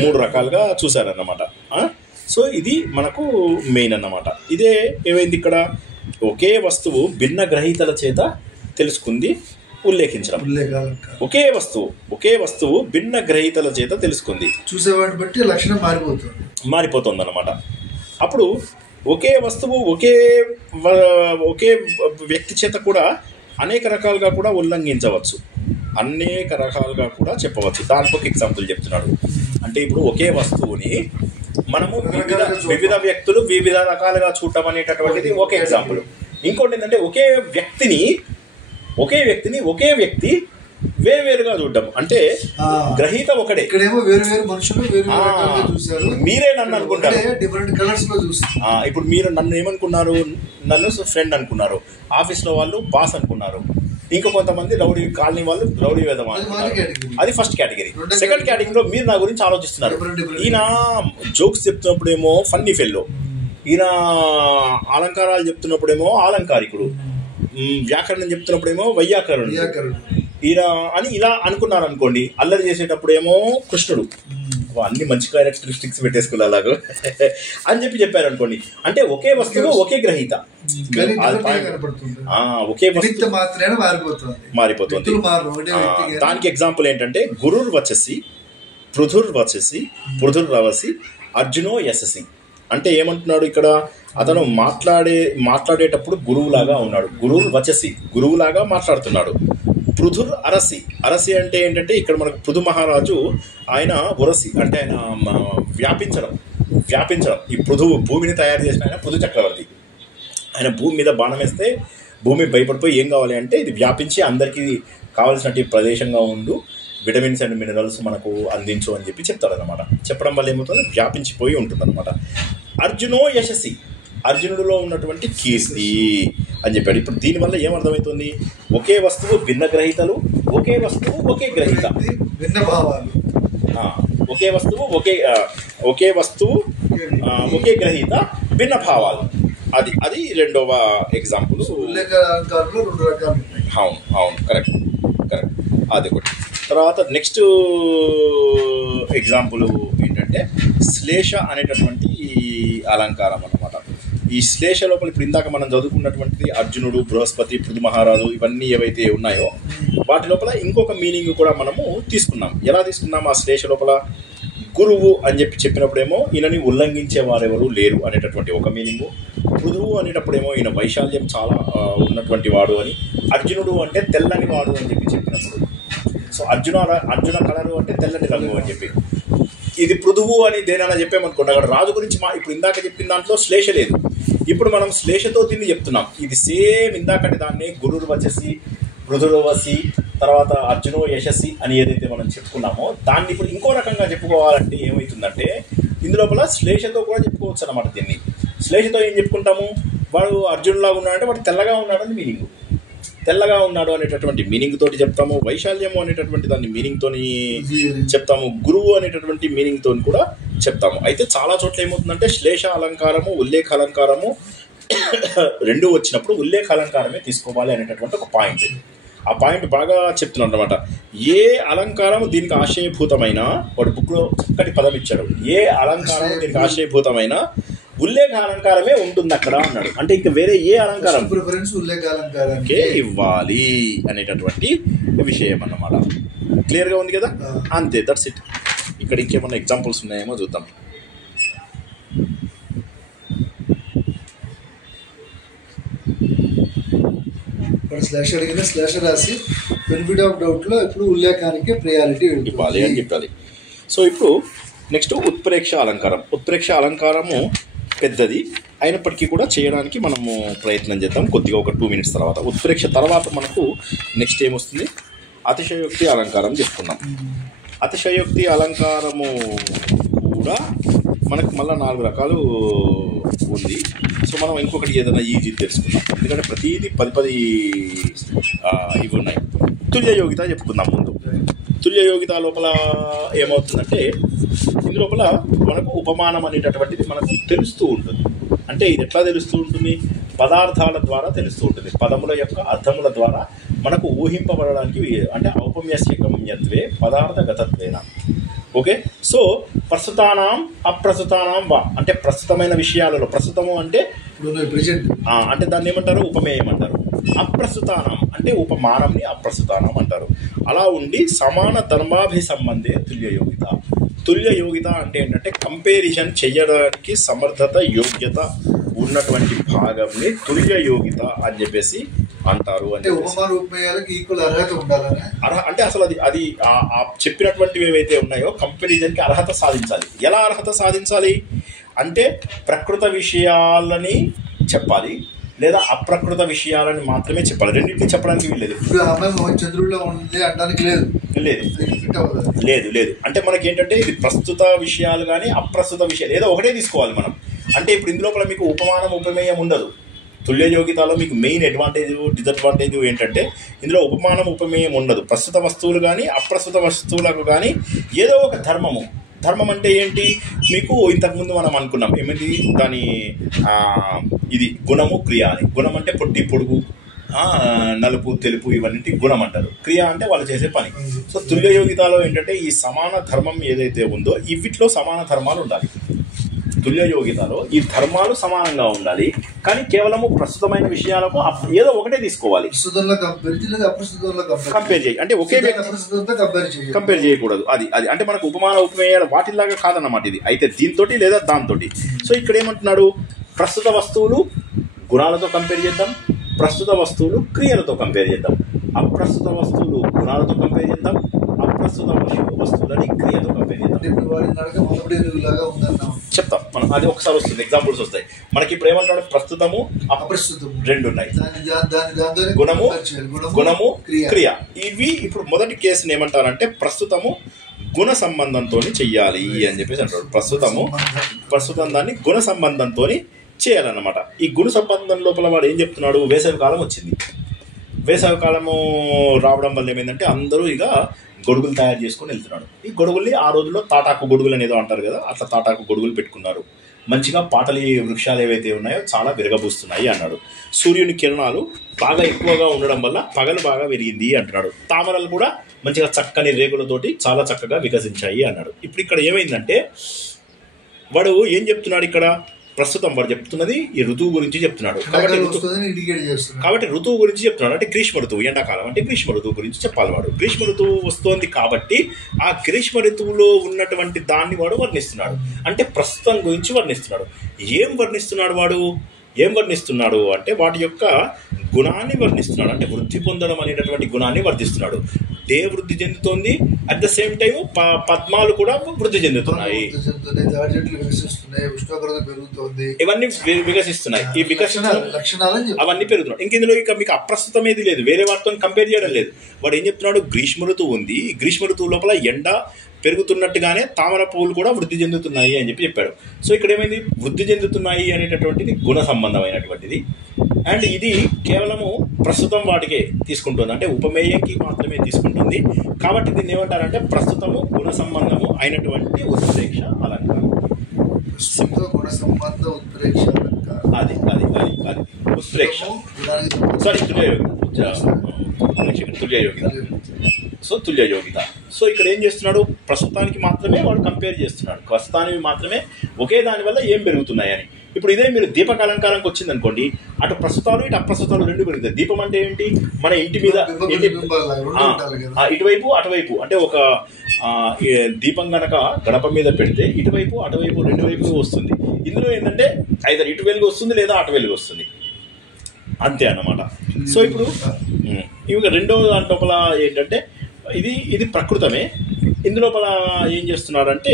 మూడు రకాలుగా చూశారన్నమాట. సో ఇది మనకు మెయిన్ అన్నమాట. ఇదే ఏమైంది, ఇక్కడ ఒకే వస్తువు భిన్న గ్రహీతల చేత తెలుసుకుంది ఉల్లేఖించడం. ఒకే వస్తువు భిన్న గ్రహీతల చేత తెలుసుకుంది, చూసేవాడిని బట్టి లక్షణం మారిపోతుంది అన్నమాట. అప్పుడు ఒకే వస్తువు ఒకే వ్యక్తి చేత కూడా అనేక రకాలుగా కూడా ఉల్లంఘించవచ్చు, అనేక రకాలుగా కూడా చెప్పవచ్చు. దానికి ఒక ఎగ్జాంపుల్ చెప్తున్నాడు. అంటే ఇప్పుడు ఒకే వస్తువుని మనము వివిధ వ్యక్తులు వివిధ రకాలుగా చూడటం అనేటటువంటిది ఒక ఎగ్జాంపుల్. ఇంకోటి ఏంటంటే ఒకే వ్యక్తిని ఒకే వ్యక్తి వేరువేరుగా చూడటం. అంటే గ్రహీత ఒకటే, ఇక్కడేమో వేరు మనుషులు చూశారు. మీరే నన్ను అనుకుంటారు డిఫరెంట్ కలర్స్ లో చూస్తారు. ఇప్పుడు మీరు నన్ను ఏమనుకున్నారు, నన్ను ఫ్రెండ్ అనుకున్నారు, ఆఫీస్ లో వాళ్ళు బాస్ అనుకున్నారు, ఇంకా కొంతమంది రౌడీ కాలనీ వాళ్ళు రౌడీ వేదం, అది ఫస్ట్ కేటగిరీ. సెకండ్ కేటగిరీలో మీరు నా గురించి ఆలోచిస్తున్నారు. ఈయన జోక్స్ చెప్తున్నప్పుడేమో ఫన్నీ ఫెల్లో, ఈయన అలంకారాలు చెప్తున్నప్పుడేమో అలంకారికుడు, వ్యాకరణం చెప్తున్నప్పుడేమో వైయాకరణుడు, ఈయన అని ఇలా అనుకున్నారు అనుకోండి. అల్లరి చేసేటప్పుడేమో కృష్ణుడు, అన్ని మంచి క్యారెక్టరిస్టిక్స్ పెట్టేసుకున్నా అలాగో అని చెప్పారు అనుకోండి. అంటే ఒకే వస్తువు ఒకే గ్రహీత, ఒకే వస్తువు మారిపోతుంది. దానికి ఎగ్జాంపుల్ ఏంటంటే గురుర్వచసి, పృథుర్వచసి, పృథుర్వసి, అర్జునో యశసి. అంటే ఏమంటున్నాడు ఇక్కడ, అతను మాట్లాడేటప్పుడు గురువులాగా ఉన్నాడు. గురుర్వచసి, గురువులాగా మాట్లాడుతున్నాడు. పృథుర్ అరసి అంటే ఏంటంటే ఇక్కడ మనకు పృథు మహారాజు, ఆయన ఉరసి అంటే ఆయన వ్యాపించడం. ఈ పృథువు భూమిని తయారు చేసిన ఆయన పృథు చక్రవర్తి. ఆయన భూమి మీద బాణం వేస్తే భూమి భయపడిపోయి ఏం కావాలి అంటే ఇది వ్యాపించి అందరికీ కావాల్సినటువంటి ప్రదేశంగా ఉండు, విటమిన్స్ అండ్ మినరల్స్ మనకు అందించు అని చెప్తాడనమాట. చెప్పడం వల్ల ఏమవుతుంది, వ్యాపించిపోయి ఉంటుందన్నమాట. అర్జునో యశసి, అర్జునుడిలో ఉన్నటువంటి కీర్తి అని చెప్పాడు. ఇప్పుడు దీనివల్ల ఏమర్థమవుతుంది, ఒకే వస్తువు భిన్న గ్రహీతలు, ఒకే వస్తువు ఒకే గ్రహీత, భిన్న భావాలు, ఒకే వస్తువు ఒకే గ్రహీత, భిన్న భావాలు. అది రెండవ ఎగ్జాంపుల్. అవును కరెక్ట్. అది ఒకటి. తర్వాత నెక్స్ట్ ఎగ్జాంపుల్ ఏంటంటే శ్లేష అనేటటువంటి అలంకారం అన్నమాట. ఈ శ్లేష లోపల ఇప్పుడు ఇందాక మనం చదువుకున్నటువంటిది అర్జునుడు, బృహస్పతి, పృథు మహారాజు ఇవన్నీ ఏవైతే ఉన్నాయో వాటి లోపల ఇంకొక మీనింగ్ కూడా మనము తీసుకున్నాం. ఎలా తీసుకున్నాం? ఆ శ్లేష లోపల గురువు అని చెప్పినప్పుడేమో ఈయనని ఉల్లంఘించే వారెవరు లేరు అనేటటువంటి ఒక మీనింగు. పృథువు అనేటప్పుడేమో ఈయన వైశాల్యం చాలా ఉన్నటువంటి వాడు అని. అర్జునుడు అంటే తెల్లని వాడు అని చెప్పినప్పుడు, సో అర్జున కలరు అంటే తెల్లని రంగు అని చెప్పి. ఇది పృథువు అని దేనైనా చెప్పామనుకోండి, అక్కడ రాజు గురించి ఇప్పుడు ఇందాక చెప్పిన దాంట్లో శ్లేష లేదు. ఇప్పుడు మనం శ్లేషతో దీన్ని చెప్తున్నాం. ఇది సేమ్ ఇందాకటి దాన్ని గురుర్వచసి, పృథుర్వసి, తర్వాత అర్జునో యశస్సి అని ఏదైతే మనం చెప్పుకున్నామో దాన్ని ఇప్పుడు ఇంకో రకంగా చెప్పుకోవాలంటే ఏమవుతుందంటే ఇందులోపల శ్లేషతో కూడా చెప్పుకోవచ్చు అన్నమాట. దీన్ని శ్లేషతో ఏం చెప్పుకుంటాము, వాడు అర్జునులాగా ఉన్నాడంటే వాడు తెల్లగా ఉన్నాడని మీనింగ్, తెల్లగా ఉన్నాడు అనేటటువంటి మీనింగ్ తోటి చెప్తాము. వైశాల్యము అనేటటువంటి దాన్ని మీనింగ్ తోని చెప్తాము. గురువు అనేటటువంటి మీనింగ్ తోని కూడా చెప్తాము. అయితే చాలా చోట్ల ఏమవుతుందంటే శ్లేష అలంకారము, ఉల్లేఖ అలంకారము రెండు వచ్చినప్పుడు ఉల్లేఖ అలంకారమే తీసుకోవాలి అనేటటువంటి ఒక పాయింట్. ఆ పాయింట్ బాగా చెప్తున్నాడు అనమాట. ఏ అలంకారం దీనికి ఆశ్రయభూతమైన, వాడు బుక్లో చక్కటి పదం ఇచ్చాడు, ఏ అలంకారం దీనికి ఆశ్రయభూతమైన ఉల్లేఖ అలంకారమే ఉంటుంది అక్కడ అన్నాడు. అంటే ఇంకా వేరే ఏ అలంకారం ప్రిఫరెన్స్ ఉల్లేఖ అలంకారానికే ఇవ్వాలి అనేటటువంటి విషయం అన్నమాట. క్లియర్గా ఉంది కదా? అంతే, దట్స్ ఇట్. ఇక్కడ ఇంకేమన్నా ఎగ్జాంపుల్స్ ఉన్నాయేమో చూద్దాం. స్లాష్ అడిగిన స్లాష్ రాసి బెనిఫిట్ ఆఫ్ డౌట్ లో ఇప్పుడు ఉల్లేఖానికి ప్రయారిటీ ఇవ్వాలి అని చెప్పాలి. సో ఇప్పుడు నెక్స్ట్ ఉత్ప్రేక్ష అలంకారం. ఉత్ప్రేక్ష అలంకారము పెద్దది అయినప్పటికీ కూడా చేయడానికి మనము ప్రయత్నం చేద్దాం కొద్దిగా, ఒక 2 minutes తర్వాత. ఉత్ప్రేక్ష తర్వాత మనకు నెక్స్ట్ ఏమొస్తుంది, అతిశయోక్తి అలంకారం చెప్పుకున్నాం. అతిశయోక్తి అలంకారము కూడా మనకు మళ్ళీ 4 రకాలు ఉంది. సో మనం ఇంకొకటి ఏదైనా ఈజీ తెలుసుకుందాం, ఎందుకంటే ప్రతిదీ 10 ఇవి ఉన్నాయి. తుల్యయోగిత చెప్పుకుందాం ముందు. తుల్యయోగిత లోపల ఏమవుతుందంటే ఇందులోపల మనకు ఉపమానం అనేటటువంటిది మనకు తెలుస్తూ ఉంటుంది. అంటే ఇది ఎట్లా తెలుస్తూ ఉంటుంది, పదార్థాల ద్వారా తెలుస్తూ ఉంటుంది. పదముల యొక్క అర్థముల ద్వారా మనకు ఊహింపబడడానికి, అంటే ఔపమ్యస్య గమ్యత్వే పదార్థ గతత్వేన. ఓకే, సో ప్రస్తుతానాం అప్రస్తుతానాం వా, అంటే ప్రస్తుతమైన విషయాలలో, ప్రస్తుతము అంటే అంటే దాన్ని ఏమంటారు, ఉపమేయం అంటారు. అప్రస్తుతానం అంటే ఉపమానంని అప్రస్తుతానం అంటారు. అలా ఉండి సమాన ధర్మాభిసంబంధే తుల్యయోగిత. తుల్యయోగిత అంటే ఏంటంటే కంపారిజన్ చేయడానికి సమర్థత యోగ్యత ఉన్నటువంటి భాగంని తుల్యయోగిత అని చెప్పేసి అంటారు. అంటే అంటే అసలు అది చెప్పినటువంటివి ఏవైతే ఉన్నాయో కంపారిజన్ కి అర్హత సాధించాలి. ఎలా అర్హత సాధించాలి అంటే ప్రకృత విషయాలని చెప్పాలి లేదా అప్రకృత విషయాలని మాత్రమే చెప్పాలి. రెండింటిని చెప్పడానికి వీల్లేదు. చంద్రుల్లో ఉంది అనడానికి లేదు. అంటే మనకి ఏంటంటే ఇది ప్రస్తుత విషయాలు కానీ అప్రస్తుత విషయాలు ఏదో ఒకటే తీసుకోవాలి మనం. అంటే ఇప్పుడు ఇందులో మీకు ఉపమానం ఉపమేయం ఉండదు. తుల్యయోగితలో మీకు మెయిన్ అడ్వాంటేజ్ డిసడ్వాంటేజ్ ఏంటంటే ఇందులో ఉపమానం ఉపమేయం ఉండదు. ప్రస్తుత వస్తువులు కానీ అప్రస్తుత వస్తువులకు కానీ ఏదో ఒక ధర్మం అంటే ఏంటి, మీకు ఇంతకుముందు మనం అనుకున్నాం ఏమిటి దాని ఇది గుణము క్రియ అని. గుణం అంటే పొట్టి పొడుగు నలుపు తెలుపు ఇవన్నీ గుణం అంటారు. క్రియ అంటే వాళ్ళు చేసే పని. సో తుల్యయోగితలో ఏంటంటే ఈ సమాన ధర్మం ఏదైతే ఉందో వీటిలో సమాన ధర్మాలు ఉండాలి. తుల్యయోగితలో ఈ ధర్మాలు సమానంగా ఉండాలి కానీ కేవలము ప్రస్తుతమైన విషయాలకు ఏదో ఒకటే తీసుకోవాలి. కంపేర్ చేయి అంటే ఒకే కంపేర్ చేయకూడదు. అది అంటే మనకు ఉపమాన ఉపమేయాలు వాటిలాగా కాదన్నమాట ఇది. అయితే దీంతో లేదా దాంతో. సో ఇక్కడ ఏమంటున్నాడు, ప్రస్తుత వస్తువులు గుణాలతో కంపేర్ చేద్దాం, ప్రస్తుత వస్తువులు క్రియలతో కంపేర్ చేద్దాం, అప్రస్తుత వస్తువులు గుణాలతో కంపేర్ చేద్దాం, అప్రస్తుత వస్తువులని క్రియతో కంపేర్ చేద్దాం. చెప్తాం మనం, అది ఒకసారి వస్తుంది, ఎగ్జాంపుల్స్ వస్తాయి మనకి. ఇప్పుడు ఏమంటాడు, ప్రస్తుతము అప్రస్తుతం రెండు ఉన్నాయి, గుణము క్రియ. ఇవి ఇప్పుడు మొదటి కేసుని ఏమంటారంటే ప్రస్తుతము గుణ సంబంధంతో చెయ్యాలి అని చెప్పేసి అంటాడు. ప్రస్తుతం దాన్ని గుణ సంబంధంతో చేయాలన్నమాట. ఈ గుణ సంబంధం లోపల వాడు ఏం చెప్తున్నాడు, వేసవి కాలం వచ్చింది. వేసవి కాలము రావడం వల్ల ఏమైందంటే అందరూ ఇక గొడుగులు తయారు చేసుకొని వెళ్తున్నాడు. ఈ గొడుగుల్ని ఆ రోజుల్లో తాటాకు గొడుగులు అనేదో అంటారు కదా, అట్లా తాటాకు గొడుగులు పెట్టుకున్నారు. మంచిగా పాటలి వృక్షాలు ఏవైతే ఉన్నాయో చాలా విరగబూస్తున్నాయి అన్నాడు. సూర్యుని కిరణాలు బాగా ఎక్కువగా ఉండడం వల్ల పగలు బాగా పెరిగింది అంటున్నాడు. తామరలు కూడా మంచిగా చక్కని రేకులతోటి చాలా చక్కగా వికసించాయి అన్నాడు. ఇప్పుడు ఇక్కడ ఏమైందంటే వాడు ఏం చెప్తున్నాడు, ఇక్కడ ప్రస్తుతం వాడు చెప్తున్నది ఈ ఋతువు గురించి చెప్తున్నాడు. కాబట్టి ఋతువు గురించి చెప్తున్నాడు. అంటే గ్రీష్మ ఋతువు, ఎండాకాలం అంటే గ్రీష్మ ఋతువు గురించి చెప్పాలి వాడు. గ్రీష్మ ఋతువు వస్తోంది కాబట్టి ఆ గ్రీష్మ ఋతువులో ఉన్నటువంటి దాన్ని వాడు వర్ణిస్తున్నాడు. అంటే ప్రస్తుతం గురించి వర్ణిస్తున్నాడు. ఏం వర్ణిస్తున్నాడు అంటే వాటి యొక్క గుణాన్ని వర్ణిస్తున్నాడు. అంటే వృద్ధి పొందడం అనేటటువంటి గుణాన్ని వర్ధిస్తున్నాడు. డే వృద్ధి చెందుతోంది, అట్ ద సేమ్ టైం పద్మాలు కూడా వృద్ధి చెందుతున్నాయి, ఇవన్నీ వికసిస్తున్నాయి. ఈ వికసించిన అవన్నీ పెరుగుతున్నాయి. ఇంక ఇందులో ఇక మీకు అప్రస్తుతం ఏది లేదు, వేరే వాటితో కంపేర్ చేయడం లేదు. వాడు ఏం చెప్తున్నాడు, గ్రీష్మ ఋతువు ఉంది, గ్రీష్మ ఋతువు లోపల ఎండ పెరుగుతున్నట్టుగానే తామర పువ్వులు కూడా వృద్ధి చెందుతున్నాయి అని చెప్పాడు. సో ఇక్కడ ఏమైంది, వృద్ధి చెందుతున్నాయి అనేటటువంటిది గుణ సంబంధమైనటువంటిది. అండ్ ఇది కేవలము ప్రస్తుతం వాటికే తీసుకుంటుంది, అంటే ఉపమేయంకి మాత్రమే తీసుకుంటుంది. కాబట్టి దీన్ని ఏమంటారంటే ప్రస్తుతము గుణ సంబంధము అయినటువంటి ఉత్ప్రేక్ష అలంకారం. అది ఉత్ప్రేక్ష తుల్యయోగిత. సో తుల్యయోగిత. సో ఇక్కడ ఏం చేస్తున్నాడు, ప్రస్తుతానికి మాత్రమే వాడు కంపేర్ చేస్తున్నాడు. ప్రస్తుతానికి మాత్రమే ఒకే దాని వల్ల ఏం పెరుగుతున్నాయని. ఇప్పుడు ఇదే మీరు దీపక అలంకారంకి వచ్చింది అనుకోండి, అటు ప్రస్తుతాలు ఇటు అప్రస్తుతాలు రెండు పెరుగుతాయి. దీపం అంటే ఏంటి, మన ఇంటి మీద ఇటువైపు అటువైపు, అంటే ఒక దీపం గనక గడప మీద పెడితే ఇటువైపు అటువైపు రెండు వైపు వస్తుంది. ఇందులో ఏంటంటే ఐదర్ ఇటు వెలుగు వస్తుంది లేదా అటు వెలుగు వస్తుంది, అంతే అన్నమాట. సో ఇప్పుడు ఇవి రెండో దాని లోపల ఏంటంటే ఇది ప్రకృతమే. ఇందులోపల ఏం చేస్తున్నాడంటే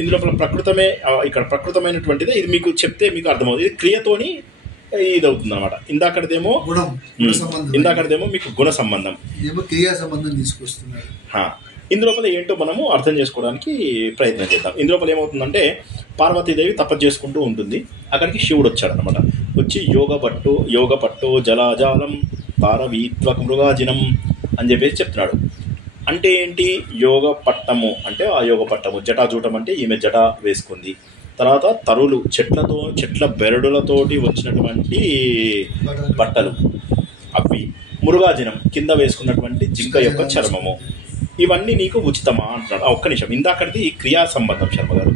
ఇందులోపల ప్రకృతమే, ఇక్కడ ప్రకృతమైనటువంటిదే. ఇది మీకు చెప్తే మీకు అర్థమవుతుంది. ఇది క్రియతోని ఇది అవుతుంది అనమాట. ఇందాకడదేమో మీకు గుణ సంబంధం, క్రియా సంబంధం తీసుకొస్తున్నాడు. ఇందులోపల ఏంటో మనము అర్థం చేసుకోవడానికి ప్రయత్నం చేద్దాం. ఇందులోపల ఏమవుతుందంటే పార్వతీదేవి తపస్సు చేసుకుంటూ ఉంటుంది. అక్కడికి శివుడు వచ్చాడనమాట. వచ్చి యోగ పట్టో జలాజాలం తారవీత్వక మృగాజినం అని చెప్పేసి చెప్తున్నాడు. అంటే ఏంటి, యోగ పట్టము అంటే ఆ యోగ పట్టము, జటాజూటం అంటే ఈమె జట వేసుకుంది. తర్వాత తరులు చెట్ల బెరడులతోటి వచ్చినటువంటి బట్టలు అవి, మృగాజినం కింద వేసుకున్నటువంటి జింక యొక్క చర్మము, ఇవన్నీ నీకు ఉచితమా అంటున్నాడు. ఒక్క నిమిషం, ఇందాకడిది క్రియా సంబంధం శర్మ గారు,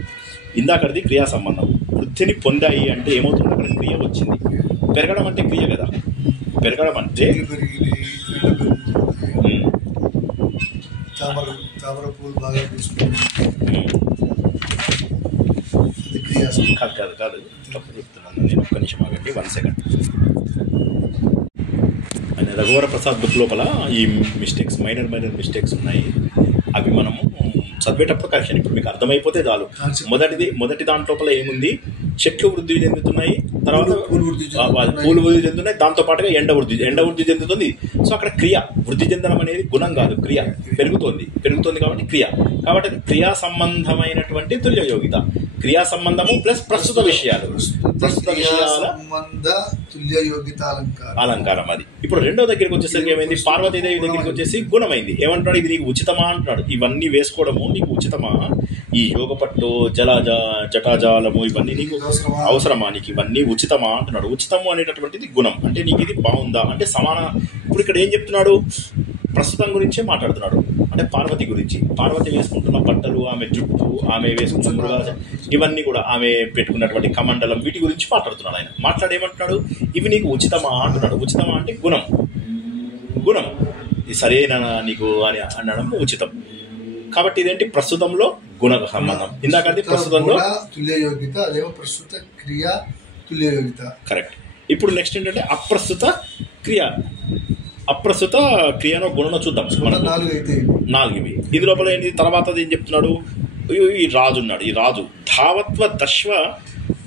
ఇందాకడిది క్రియా సంబంధం. వృద్ధిని పొందాయి అంటే ఏమవుతుంది, అక్కడ క్రియ వచ్చింది. పెరగడం అంటే క్రియ కదా, పెరగడం అంటే తామర పూలు బాగా కాదు తప్పు చెప్తున్నాను నేను. ఒక్క నిమిషం ఆగండి, 1 సెకండ్. అండ్ రఘువర ప్రసాద్ బుక్ లోపల ఈ మిస్టేక్స్ మైనర్ మిస్టేక్స్ ఉన్నాయి. అవి మనము చదివేటప్పుడు కరెక్షన్. ఇప్పుడు మీకు అర్థమైపోతే చాలు. మొదటి దాంట్లోపల ఏముంది, చెట్లు వృద్ధి చెందుతున్నాయి, తర్వాత పూలు వృద్ధి చెందుతున్నాయి, దాంతో పాటుగా ఎండ వృద్ధి చెందుతుంది. సో అక్కడ క్రియ వృద్ధి చెందడం అనేది గుణం కాదు, క్రియ పెరుగుతోంది కాబట్టి క్రియ. కాబట్టి అది క్రియా సంబంధమైనటువంటి తుల్యయోగిత. క్రియా సంబంధము ప్లస్ ప్రస్తుత విషయాల అలంకారం. అది ఇప్పుడు రెండో దగ్గరికి వచ్చేసరికి ఏమైంది, పార్వతీదేవి దగ్గరికి వచ్చేసి గుణమైంది. ఏమంటున్నాడు, ఇది నీకు ఉచితమా అంటున్నాడు. ఇవన్నీ వేసుకోవడము నీకు ఉచితమా, ఈ యోగ పట్టు జటాజాలము ఇవన్నీ నీకు అవసరమా, నీకు ఇవన్నీ ఉచితమా అంటున్నాడు. ఉచితము అనేటటువంటిది గుణం. అంటే నీకు ఇది బాగుందా అంటే సమాన. ఇప్పుడు ఇక్కడ ఏం చెప్తున్నాడు, ప్రస్తుతం గురించే మాట్లాడుతున్నాడు. అంటే పార్వతి గురించి, పార్వతి వేసుకుంటున్న బట్టలు, ఆమె జుట్టు, ఆమె వేసుకున్న మృగాలు, ఇవన్నీ కూడా ఆమె పెట్టుకున్నటువంటి కమండలం, వీటి గురించి మాట్లాడుతున్నాడు. ఆయన మాట్లాడేమంటున్నాడు, ఇవి నీకు ఉచితమా అంటున్నాడు. ఉచితమా అంటే గుణం ఇది సరేనా నీకు అని అనడం ఉచితం. కాబట్టి ఇదేంటి, ప్రస్తుతంలో గుణ సంబంధం. ఇందాకంటే ప్రస్తుతంలో తుల్యయోగిత, అదేమో ప్రస్తుత క్రియ తుల్యయోగిత. కరెక్ట్. ఇప్పుడు నెక్స్ట్ ఏంటంటే అప్రస్తుత క్రియను గుణను చూద్దాం. మనం 4 ఇవి. ఇది లోపల ఏంటి, తర్వాత ఏం చెప్తున్నాడు, ఈ రాజు ఉన్నాడు. ఈ రాజు ధావత్వ దశ్వ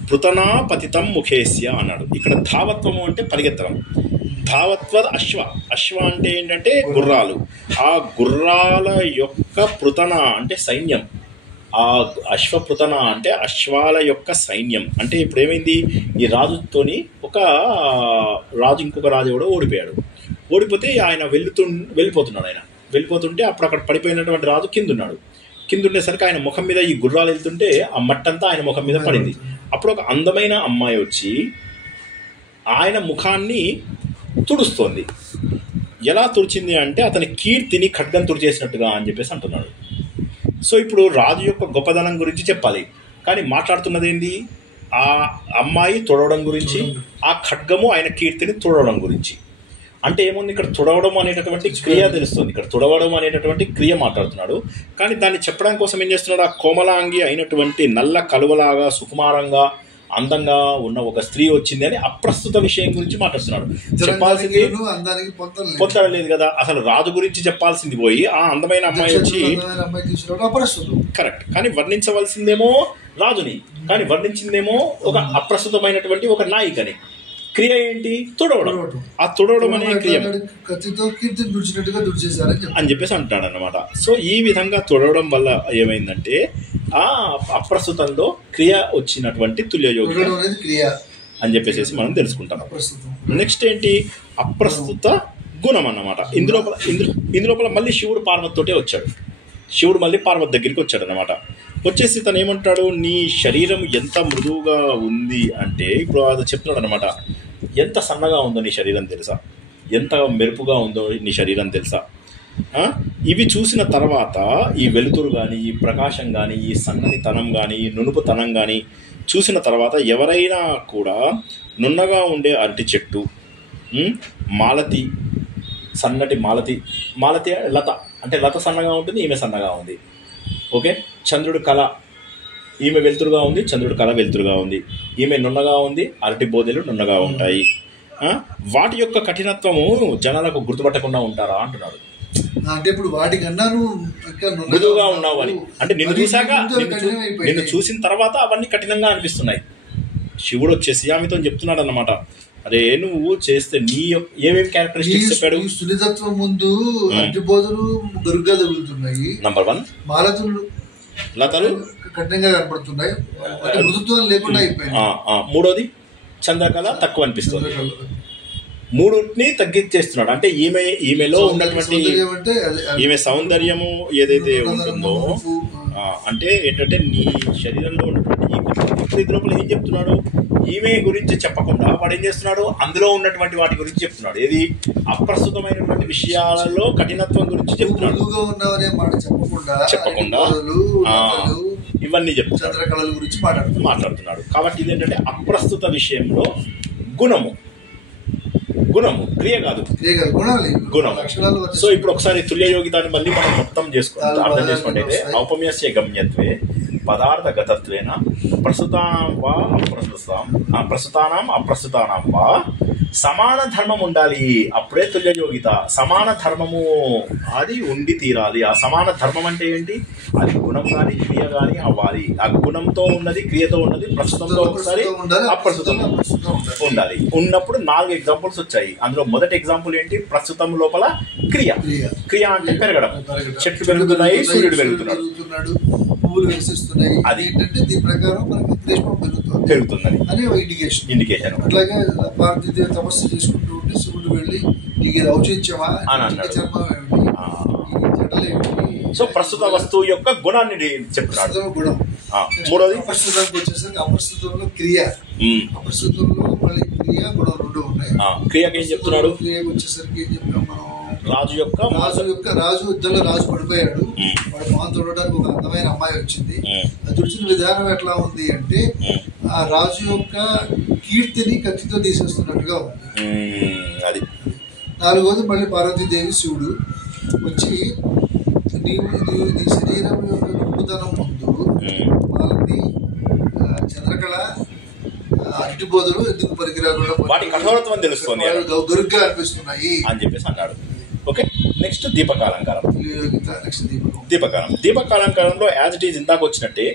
పృతనా పతితం ముఖేస్య అన్నాడు. ఇక్కడ ధావత్వము అంటే పరిగెత్తడం, ధావత్వ అశ్వ అంటే ఏంటంటే గుర్రాలు. ఆ గుర్రాల యొక్క పృతన అంటే సైన్యం. ఆ అశ్వపృతన అంటే అశ్వాల యొక్క సైన్యం. అంటే ఇప్పుడు ఏమైంది, ఈ రాజుతోని ఒక రాజు ఇంకొక రాజు కూడా ఓడిపోతే ఆయన వెళ్ళిపోతుంటే అప్పుడు అక్కడ పడిపోయినటువంటి రాజు కిందుండేసరికి ఆయన ముఖం మీద ఈ గుర్రాలు వెళ్తుంటే ఆ మట్టంతా ఆయన ముఖం మీద పడింది. అప్పుడు ఒక అందమైన అమ్మాయి వచ్చి ఆయన ముఖాన్ని తుడుస్తోంది. ఎలా తుడిచింది అంటే అతని కీర్తిని ఖడ్గం తుడిచేసినట్టుగా అని చెప్పేసి అంటున్నాడు. సో ఇప్పుడు రాజు యొక్క గొప్పదనం గురించి చెప్పాలి, కానీ మాట్లాడుతున్నది ఏంది, ఆ అమ్మాయి తుడవడం గురించి, ఆ ఖడ్గము ఆయన కీర్తిని తుడవడం గురించి. అంటే ఏముంది, ఇక్కడ తుడవడం అనేటటువంటి క్రియ తెలుస్తుంది. ఇక్కడ తుడవడం అనేటటువంటి క్రియ మాట్లాడుతున్నాడు. కానీ దాన్ని చెప్పడం కోసం ఏం చేస్తున్నాడు, ఆ కోమలాంగి అయినటువంటి నల్ల కలువలాగా సుకుమారంగా అందంగా ఉన్న ఒక స్త్రీ వచ్చింది అని అప్రస్తుత విషయం గురించి మాట్లాడుతున్నాడు. చెప్పాల్సింది పొందలేదు కదా, అసలు రాజు గురించి చెప్పాల్సింది పోయి ఆ అందమైన అమ్మాయి వచ్చి కరెక్ట్. కానీ వర్ణించవలసిందేమో రాజుని, కానీ వర్ణించిందేమో ఒక అప్రస్తుతమైనటువంటి ఒక నాయికని. క్రియ ఏంటి, తుడవడం. ఆ తుడవడం అనే క్రియ అని చెప్పేసి అంటాడు అన్నమాట. సో ఈ విధంగా తుడవడం వల్ల ఏమైందంటే ఆ అప్రస్తుతంలో క్రియ వచ్చినటువంటి తుల్యయోగి అని చెప్పేసి మనం తెలుసుకుంటాం. నెక్స్ట్ ఏంటి, అప్రస్తుత గుణం అన్నమాట. ఇందులోపల మళ్ళీ శివుడు పార్వతితోటే వచ్చాడు. శివుడు మళ్ళీ పార్వతి దగ్గరికి వచ్చాడు అనమాట. వచ్చేసి తను ఏమంటాడు, నీ శరీరం ఎంత మృదువుగా ఉంది అంటే, ఇప్పుడు అది చెప్తున్నాడు అనమాట, ఎంత సన్నగా ఉందో నీ శరీరం తెలుసా, ఎంత మెరుపుగా ఉందో నీ శరీరం తెలుసా. ఇవి చూసిన తర్వాత ఈ వెలుతురు కానీ, ఈ ప్రకాశం కానీ, ఈ సన్ననితనం కానీ, ఈ నునుపుతనం కానీ చూసిన తర్వాత ఎవరైనా కూడా నున్నగా ఉండే అరటి చెట్టు, మాలతి, సన్నటి మాలతి లత, అంటే లత సన్నగా ఉంటుంది, ఈమె సన్నగా ఉంది. ఓకే, చంద్రుడు కళ, ఈమె వెలుతురుగా ఉంది, చంద్రుడు కళ వెలుతురుగా ఉంది, ఈమె నున్నగా ఉంది, అరటి బోదెలు నున్నగా ఉంటాయి. వాటి యొక్క కఠినత్వము జనాలకు గుర్తుపట్టకుండా ఉంటారా అంటున్నాడు. అంటే ఇప్పుడు వాటికన్నా మృదువుగా ఉన్నావు అని, అంటే నిన్ను చూసిన తర్వాత అవన్నీ కఠినంగా అనిపిస్తున్నాయి. శివుడు వచ్చేసి ఆమెతో చెప్తున్నాడు అన్నమాట, అరే నువ్వు చేస్తే నీ ఏమేమి క్యారెక్టరిస్టిక్స్ చెప్పాడు. సునితత్వం ముందు అడ్డుబోధలు గరుగ్గా తగులుతున్నాయి. నంబర్ 1 మాలతులు లతలు కఠినంగా కనపడుతున్నాయి, మృదుత్వం లేకుండా అయిపోయింది. మూడోది చంద్రకళ తక్కువ అనిపిస్తుంది. మూడుని తగ్గించేస్తున్నాడు. అంటే ఈమెలో ఉన్నటువంటి ఈమె సౌందర్యము ఏదైతే ఉంటుందో, అంటే ఏంటంటే నీ శరీరంలో ఉన్నటువంటి ఈ లోపల ఏం చెప్తున్నాడు, ఈమె గురించి చెప్పకుండా వాడు ఏం చేస్తున్నాడు, అందులో ఉన్నటువంటి వాటి గురించి చెప్తున్నాడు. ఏది అప్రస్తుతమైనటువంటి విషయాలలో కఠినత్వం గురించి చెప్తున్నాడు. చెప్పకుండా ఇవన్నీ చెప్తున్నాడు, గురించి మాట్లాడుతున్నాడు. కాబట్టి ఇదేంటంటే అప్రస్తుత విషయంలో గుణము, గుణము, క్రియ కాదు, గుణం. సో ఇప్పుడు ఒకసారి తుల్య యోగితాన్ని మళ్ళీ మనం మొత్తం అర్థం చేసుకుంటే ఔపమ్యస్య గమ్యత్వే పదార్థ గతత్వేన ప్రస్తుతానాం వా ప్రస్తుతానాం అప్రస్తుతానాం వా సమాన ధర్మం ఉండాలి. అప్పుడే తుల్య యోగిత. సమాన ధర్మము అది ఉండి తీరాలి. ఆ సమాన ధర్మం అంటే ఏంటి? అది గుణం కానీ క్రియ కానీ అవ్వాలి. ఆ గుణంతో ఉన్నది, క్రియతో ఉన్నది, ప్రస్తుతంతో ఒకసారి అప్రస్తుతం ఉండాలి. ఉన్నప్పుడు 4 ఎగ్జాంపుల్స్ వచ్చాయి. అందులో మొదటి ఎగ్జాంపుల్ ఏంటి? ప్రస్తుతం లోపల క్రియ. క్రియ అంటే పెరగడం. చెట్లు పెరుగుతున్నాయి, సూర్యుడు పెరుగుతున్నాడు, పువ్వులు వికసిస్తున్నాయి. అది ఏంటంటే దీని ప్రకారం మనకి గ్రీష్మం పెరుగుతుందని అనే ఇండికేషన్. అట్లాగే పార్వతీదేవి తపస్సు చేసుకుంటూ ఉంటే శివుడు వెళ్ళి నీకు ఇది ఔచిత్యమా, చర్మం ఏమిటి, జడలు ఏమిటి. సో ప్రస్తుత వస్తువు యొక్క గుణాన్ని చెప్తున్నాడు. గుణం. మూడోది ప్రస్తుతానికి వచ్చేసరికి అప్రస్తుతంలో క్రియ, అప్రస్తుతంలో మళ్ళీ క్రియ గుణం 2 ఉన్నాయి. క్రియకి ఏం చెప్తున్నాడు? క్రియకి వచ్చేసరికి ఏం చెప్తున్నాం మనం? రాజు యుద్ధంలో రాజు పడిపోయాడు. వాడు మొహం చూడడానికి ఒక అందమైన అమ్మాయి వచ్చింది. అది చూసిన విధానం ఎట్లా ఉంది అంటే ఆ రాజు యొక్క కీర్తిని కత్తితో తీసేస్తున్నట్టుగా ఉంది. అది 4వది మళ్ళీ పార్వతీదేవి శివుడు వచ్చి నీవు నీ శరీరం యొక్క గొప్పతనం ముందు వాళ్ళని చంద్రకళ అడ్డుబోధలు ఎందుకు పనికిరాకుండా వాటి కఠోరత్వం తెలుస్తుంది, గరుగ్గా అనిపిస్తున్నాయి అని చెప్పేసి అన్నాడు. ఓకే, నెక్స్ట్ దీపకాలంకారం. దీపకాలంకారంలో యాజ్ ఇట్ ఈజ్ ఇందాక వచ్చినట్టే,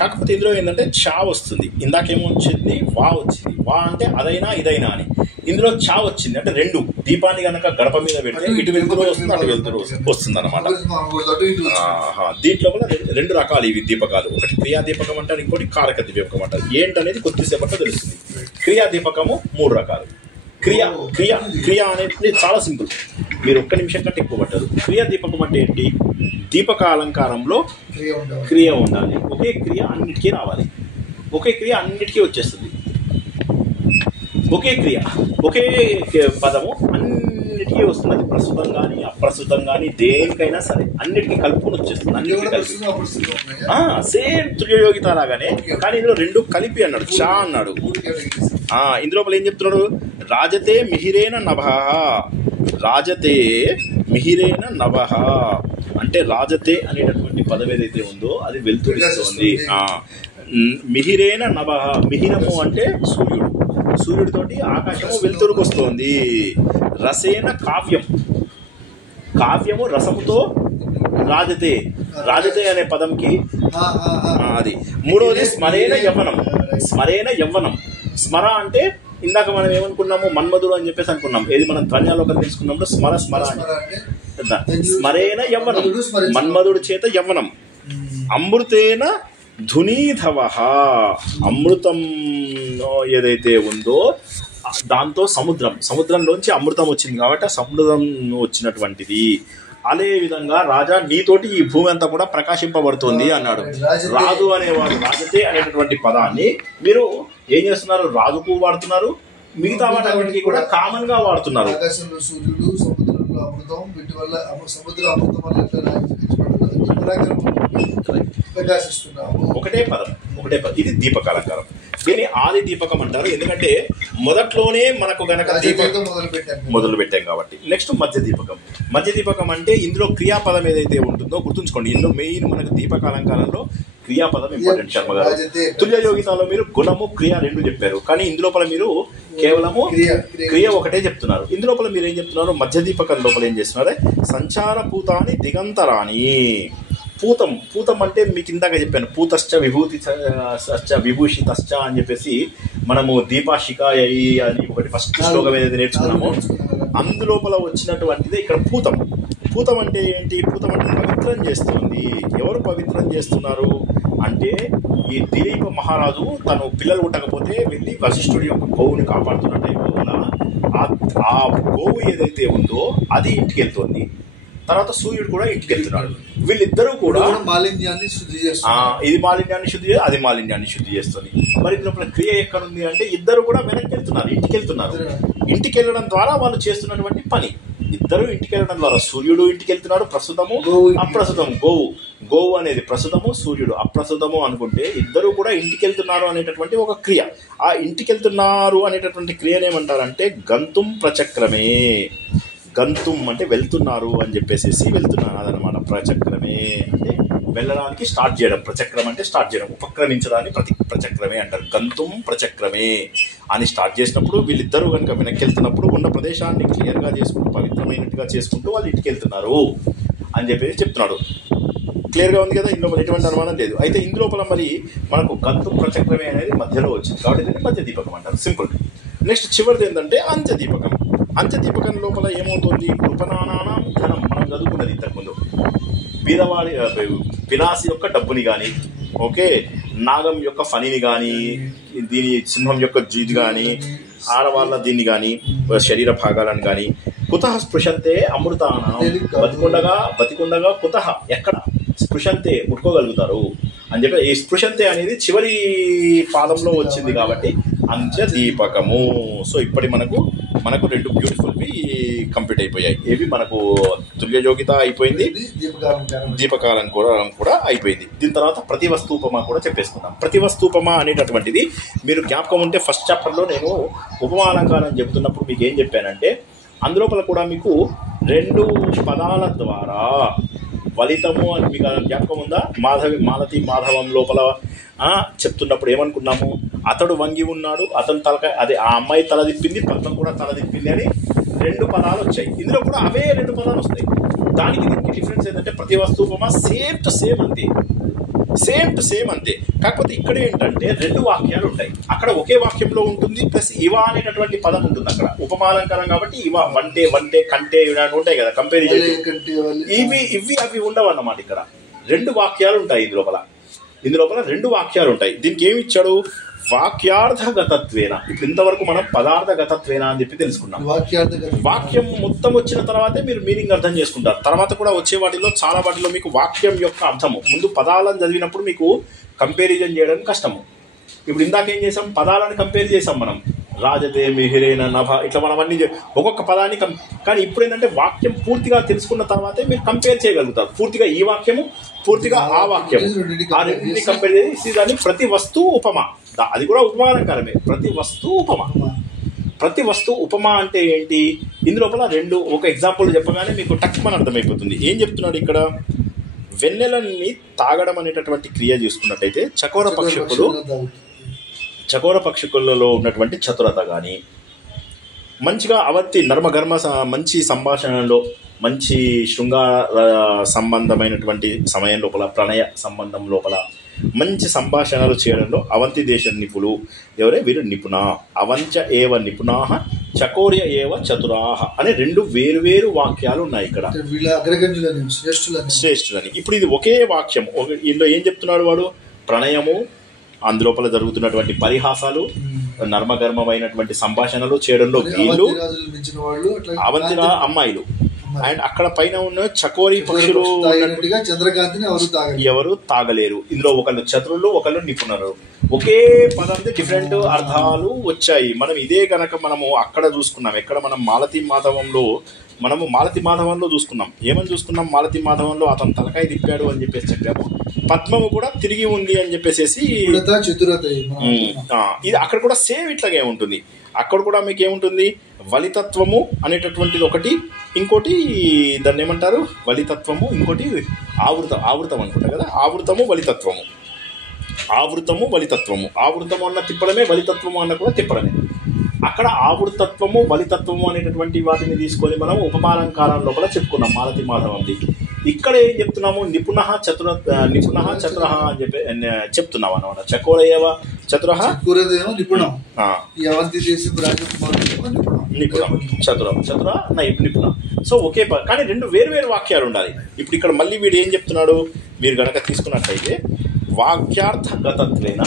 కాకపోతే ఇందులో ఏంటంటే చా వస్తుంది. ఇందాకేమో వచ్చింది వా వచ్చింది. వా అంటే అదైనా ఇదైనా అని. ఇందులో చా వచ్చింది అంటే 2. దీపాన్ని కనుక గడప మీద పెడితే ఇటు వెళ్తురు వస్తుంది, అటు వెళ్తురు వస్తుంది అనమాట. దీంట్లో కూడా 2 రకాలు ఇవి దీపకాలు. ఒకటి క్రియా దీపకం అంటారు, ఇంకోటి కారక దీపకం అంటారు. ఏంటనేది కొద్దిసేపట్లో తెలుస్తుంది. క్రియా దీపకము 3 రకాలు. క్రియ అనేది చాలా సింపుల్, మీరు 1 నిమిషం కంటే ఎక్కువ పట్టదు. క్రియా దీపకం అంటే ఏంటి? దీపక అలంకారంలో క్రియ ఉండాలి. ఒకే క్రియ అన్నిటికీ రావాలి. ఒకే క్రియ అన్నిటికీ వచ్చేస్తుంది. ఒకే క్రియ, ఒకే పదము అన్నిటికీ వస్తున్నది. ప్రస్తుతం కానీ అప్రస్తుతం కానీ దేనికైనా సరే అన్నిటికీ కలుపుకొని వచ్చేస్తుంది. సేమ్ తుల్యయోగిత లాగానే, కానీ ఇందులో 2 కలిపి అన్నాడు. చా అన్నాడు. ఇందులో ఏం చెప్తున్నాడు? రాజతే మిహిరేన నభః. రాజతే మిహిరేన నభః అంటే రాజతే అనేటటువంటి పదం ఏదైతే ఉందో అది వెలుతురిస్తుంది. మిహిరేన నభః. మిహిరము అంటే సూర్యుడు. సూర్యుడితోటి ఆకాశము వెలుతురుకు వస్తుంది. రసేన కావ్యం. కావ్యము రసముతో రాజతే. రాజతే అనే పదంకి అది. మూడవది స్మరేణ యవ్వనం. స్మరేణ యవ్వనం. స్మర అంటే ఇందాక మనం ఏమనుకున్నాము? మన్మధుడు అని చెప్పేసి అనుకున్నాం. ఏది మనం ధ్వన్యాలోకం తెలుసుకున్నప్పుడు స్మర అంటే స్మరేణ యవ్వనం, మన్మధుడు చేత యవ్వనం. అమృతేన ధునీధవ. అమృతం ఏదైతే ఉందో దాంతో సముద్రంలోంచి అమృతం వచ్చింది కాబట్టి ఆ సముద్రం వచ్చినటువంటిది. అదే విధంగా రాజా నీతోటి ఈ భూమి అంతా కూడా ప్రకాశింపబడుతుంది అన్నాడు. రాజు అనేవాడు రాజతే అనేటటువంటి పదాన్ని మీరు ఏం చేస్తున్నారు? రాజుకు వాడుతున్నారు, మిగతా వాటికి కూడా కామన్ గా వాడుతున్నారు. ఆకాశంలో సూర్యుడు, సముద్రంలో అమృతం, వీటి వల్ల సముద్ర అమృతం వల్ల ప్రకాశిస్తున్నాము. ఒకటే పదం. ఇది దీపకాలంకారం. దీన్ని ఆది దీపకం అంటారు. ఎందుకంటే మొదట్లోనే మనకు గనక మొదలు పెట్టాం కాబట్టి. నెక్స్ట్ మధ్య దీపకం. మధ్య దీపకం అంటే ఇందులో క్రియాపదం ఏదైతే ఉంటుందో గుర్తుంచుకోండి. ఇందులో మెయిన్ మనకు దీపకాలంకారంలో క్రియాపదం ఇంపార్టెంట్. శర్మ గారు తుల్య యోగితాలో మీరు గుణము క్రియ 2 చెప్పారు, కానీ ఇందులోపల మీరు కేవలము క్రియ ఒకటే చెప్తున్నారు. ఇందులోపల మీరు ఏం చెప్తున్నారు? మధ్య దీపకం లోపల ఏం చేస్తున్నారే? సంచార పూతాని దిగంతరాని. పూతం అంటే మీకు ఇందాక చెప్పాను. పూతశ్చ విభూషితశ్చ అని చెప్పేసి మనము దీపాశికాయి అని ఒకటి ఫస్ట్ శ్లోకం ఏదైతే నేర్చుకున్నామో అందులోపల వచ్చినటువంటిదే ఇక్కడ పూతం. పూతం అంటే ఏంటి? పూతం అంటే పవిత్రం చేస్తుంది. ఎవరు పవిత్రం చేస్తున్నారు అంటే ఈ దిలీప మహారాజు తను పిల్లలు పుట్టకపోతే వెళ్ళి వశిష్ఠుడి యొక్క గోవుని కాపాడుతున్న టైంలో ఆ గోవు ఏదైతే ఉందో అది ఇంటికి వెళ్తుంది. తర్వాత సూర్యుడు కూడా ఇంటికి వెళ్తున్నాడు. వీళ్ళిద్దరూ కూడా మాలిన్యాన్ని శుద్ధి చేస్తారు. ఇది మాలిన్యాన్ని శుద్ధి చేస్తుంది, అది మాలిన్యాన్ని శుద్ధి చేస్తుంది. మరి ఇందులో క్రియ ఎక్కడుంది అంటే ఇద్దరు కూడా వెనక్కి వెళ్తున్నారు, ఇంటికి వెళ్తున్నారు. ఇంటికి వెళ్ళడం ద్వారా వాళ్ళు చేస్తున్నటువంటి పని. ఇద్దరు ఇంటికి వెళ్ళడం ద్వారా సూర్యుడు ఇంటికి వెళ్తున్నాడు, ప్రస్తుతము అప్రస్తుతం గోవు. గోవు అనేది ప్రస్తుతము, సూర్యుడు అప్రస్తుతము అనుకుంటే ఇద్దరు కూడా ఇంటికి వెళ్తున్నారు అనేటటువంటి ఒక క్రియ. ఆ ఇంటికి వెళ్తున్నారు అనేటటువంటి క్రియను ఏమంటారంటే గంతుం ప్రచక్రమే. గంతుం అంటే వెళ్తున్నారు అని చెప్పేసి వెళ్తున్నారు అదనమాట. ప్రచక్రమే అంటే వెళ్ళడానికి స్టార్ట్ చేయడం, ప్రచక్రం అంటే స్టార్ట్ చేయడం, ఉపక్రమించడాన్ని ప్రచక్రమే అంటారు. గంతుం ప్రచక్రమే అని స్టార్ట్ చేసినప్పుడు వీళ్ళిద్దరూ కనుక వెనక్కి వెళ్తున్నప్పుడు ఉన్న ప్రదేశాన్ని క్లియర్గా చేసుకుంటూ పవిత్రమైనట్టుగా చేసుకుంటూ వాళ్ళు ఇంటికి వెళ్తున్నారు అని చెప్పేసి చెప్తున్నాడు. క్లియర్గా ఉంది కదా, ఇందులో ఎటువంటి అనుమానం లేదు. అయితే ఇందులోపల మరి మనకు గంతుం ప్రచక్రమే అనేది మధ్యలో వచ్చింది కాబట్టి దీన్ని మధ్య దీపకం అంటారు, సింపుల్. నెక్స్ట్ చివరిది ఏంటంటే అంత్యదీపకం. అంత్యదీపకం లోపల ఏమవుతుంది, కృపణానాం ధనం, మనం చదువుకున్నది ఇంతకుముందు, బీదవాడి వినాశి యొక్క డబ్బుని కానీ, ఓకే, నాగం యొక్క ఫణిని కానీ, దీని సింహం యొక్క జీది కానీ, ఆడవాళ్ళ దీన్ని కానీ, శరీర భాగాలను కానీ, కుతః స్పృశంతే అమృతానం, బతికుండగా కుతః ఎక్కడ స్పృశంతే ముట్టుకోగలుగుతారు అని చెప్పి ఈ స్పృశంతే అనేది చివరి పాదంలో వచ్చింది కాబట్టి అంత్యదీపకము. సో ఇప్పటి మనకు 2 బ్యూటిఫుల్వి కంప్లీట్ అయిపోయాయి. ఏవి మనకు తుల్యయోగిత అయిపోయింది, దీపకాలం కూడా అయిపోయింది. దీని తర్వాత ప్రతివస్తూపమ కూడా చెప్పేసుకుందాం. ప్రతివస్తూపమ అనేటటువంటిది మీరు జ్ఞాపకం ఉంటే ఫస్ట్ చాప్టర్లో నేను ఉపమాలంకారం చెబుతున్నప్పుడు మీకు ఏం చెప్పానంటే అందులోపల కూడా మీకు 2 పదాల ద్వారా ఫలితము అని మీకు జ్ఞాపకం ఉందా? మాలతి మాధవం లోపల చెప్తున్నప్పుడు ఏమనుకున్నాము, అతడు వంగి ఉన్నాడు, అతను తలకాయ అదే ఆ అమ్మాయి తల తిప్పింది, పద్మం కూడా తల తిప్పింది అని 2 పదాలు వచ్చాయి. ఇందులో కూడా అవే 2 పదాలు వస్తాయి. దానికి దీనికి డిఫరెన్స్ ఏంటంటే ప్రతి వస్తువుపమ సేమ్ టు సేమ్ అంతే. కాకపోతే ఇక్కడ ఏంటంటే 2 వాక్యాలు ఉంటాయి, అక్కడ ఒకే వాక్యంలో ఉంటుంది, ప్లస్ ఇవ అనేటటువంటి పదం ఉంటుంది అక్కడ ఉపమాలంకారం కాబట్టి. ఇవ వంటే కంటే ఇలాంటి ఉంటాయి కదా, కంపారిజన్ ఇవి అవి ఉండవు అన్నమాట. ఇక్కడ 2 వాక్యాలు ఉంటాయి ఇందులోపల 2 వాక్యాలు ఉంటాయి. దీనికి ఏమి ఇచ్చాడు, వాక్యార్థగతత్వేన. ఇప్పుడు ఇంతవరకు మనం పదార్థగతత్వేన అని చెప్పి తెలుసుకున్నాం. వాక్యం మొత్తం వచ్చిన తర్వాతే మీరు మీనింగ్ అర్థం చేసుకుంటారు. తర్వాత కూడా వచ్చే చాలా వాటిలో మీకు వాక్యం యొక్క అర్థము ముందు పదాలను చదివినప్పుడు మీకు కంపారిజన్ చేయడం కష్టము. ఇప్పుడు ఇందాక ఏం చేసాం, పదాలను కంపేర్ చేసాం మనం, రాజతే మిహిరేన నభ ఇట్లా మనం అన్ని ఒక్కొక్క పదాన్ని కానీ ఇప్పుడు ఏంటంటే వాక్యం పూర్తిగా తెలుసుకున్న తర్వాతే మీరు కంపేర్ చేయగలుగుతారు. పూర్తిగా ఈ వాక్యము, పూర్తిగా ఆ వాక్యము, ఆ రెండింటిని కంపేర్ చేసి దాన్ని ప్రతి వస్తువు ఉపమ, అది కూడా ఉపమాలంకారమే. ప్రతి వస్తువు ఉపమ అంటే ఏంటి, ఇందులోపల 2 ఒక ఎగ్జాంపుల్ చెప్పగానే మీకు టక్మని అర్థమైపోతుంది. ఏం చెప్తున్నాడు ఇక్కడ, వెన్నెలని తాగడం అనేటటువంటి క్రియ చూసుకున్నట్టయితే చకోర పక్షికులలో ఉన్నటువంటి చతురత కానీ, మంచిగా అవంతి నర్మగర్మ మంచి సంభాషణలో, మంచి శృంగార సంబంధమైనటువంటి సమయం లోపల, ప్రణయ సంబంధం లోపల మంచి సంభాషణలు చేయడంలో అవంతి దేశ నిపుణులు ఎవరే, వీరు నిపుణ. అవంచ ఏవ నిపుణాః చకోర్య ఏవ చతురాః అనే 2 వేరు వాక్యాలు ఉన్నాయి ఇక్కడ, శ్రేష్ఠులని. ఇప్పుడు ఇది ఒకే వాక్యం. ఇందులో ఏం చెప్తున్నాడు వాడు, ప్రణయము, అందులోపల జరుగుతున్నటువంటి పరిహాసాలు, నర్మగర్మమైనటువంటి సంభాషణలు చేయడంలో వీళ్ళు అవంతిరా అమ్మాయిలు, అండ్ అక్కడ పైన ఉన్న చకోరి పక్షులు చంద్రకాంతిని ఎవరు తాగలేరు. ఇందులో ఒకళ్ళు చతురులు, ఒకళ్ళు నిపుణులు. ఒకే పదంతో డిఫరెంట్ అర్థాలు వచ్చాయి. మనం ఇదే కనుక మనము అక్కడ చూసుకున్నాం, ఎక్కడ మనం మాలతి మాధవంలో చూసుకున్నాం. ఏమని చూసుకున్నాం, మాలతి మాధవంలో అతను తలకాయ తిప్పాడు అని చెప్పేసి చెప్పాము, పద్మము కూడా తిరిగి ఉంది అని చెప్పేసి ఇది అక్కడ కూడా సేమ్ ఇట్లాగే ఉంటుంది. అక్కడ కూడా మీకు ఏముంటుంది, వలితత్వము అనేటటువంటిది ఒకటి, ఇంకోటి దాన్ని ఏమంటారు వలితత్వము, ఇంకోటి ఆవృతం అనుకుంటా కదా, ఆవృతము వలితత్వము. ఆవృతము అన్న తిప్పడమే, వలితత్వము అన్న కూడా తిప్పడమే. అక్కడ ఆవృతత్వము వలితత్వము అనేటటువంటి వాటిని తీసుకొని మనం ఉపమాలంకారం లోపల చెప్పుకున్నాం మాలతి మాధవంది. ఇక్కడ ఏం చెప్తున్నాము, నిపుణః చతురః అని చెప్పి చెప్తున్నాం అన్నమాట. చకోరయేవ చతురః నిపుణ, నిపుణ. సో ఒకే కానీ 2 వేరు వాక్యాలు ఉండాలి. ఇప్పుడు ఇక్కడ మళ్ళీ వీడు ఏం చెప్తున్నాడు, మీరు గనక తీసుకున్నట్లయితే వాక్యార్థగతత్వేన,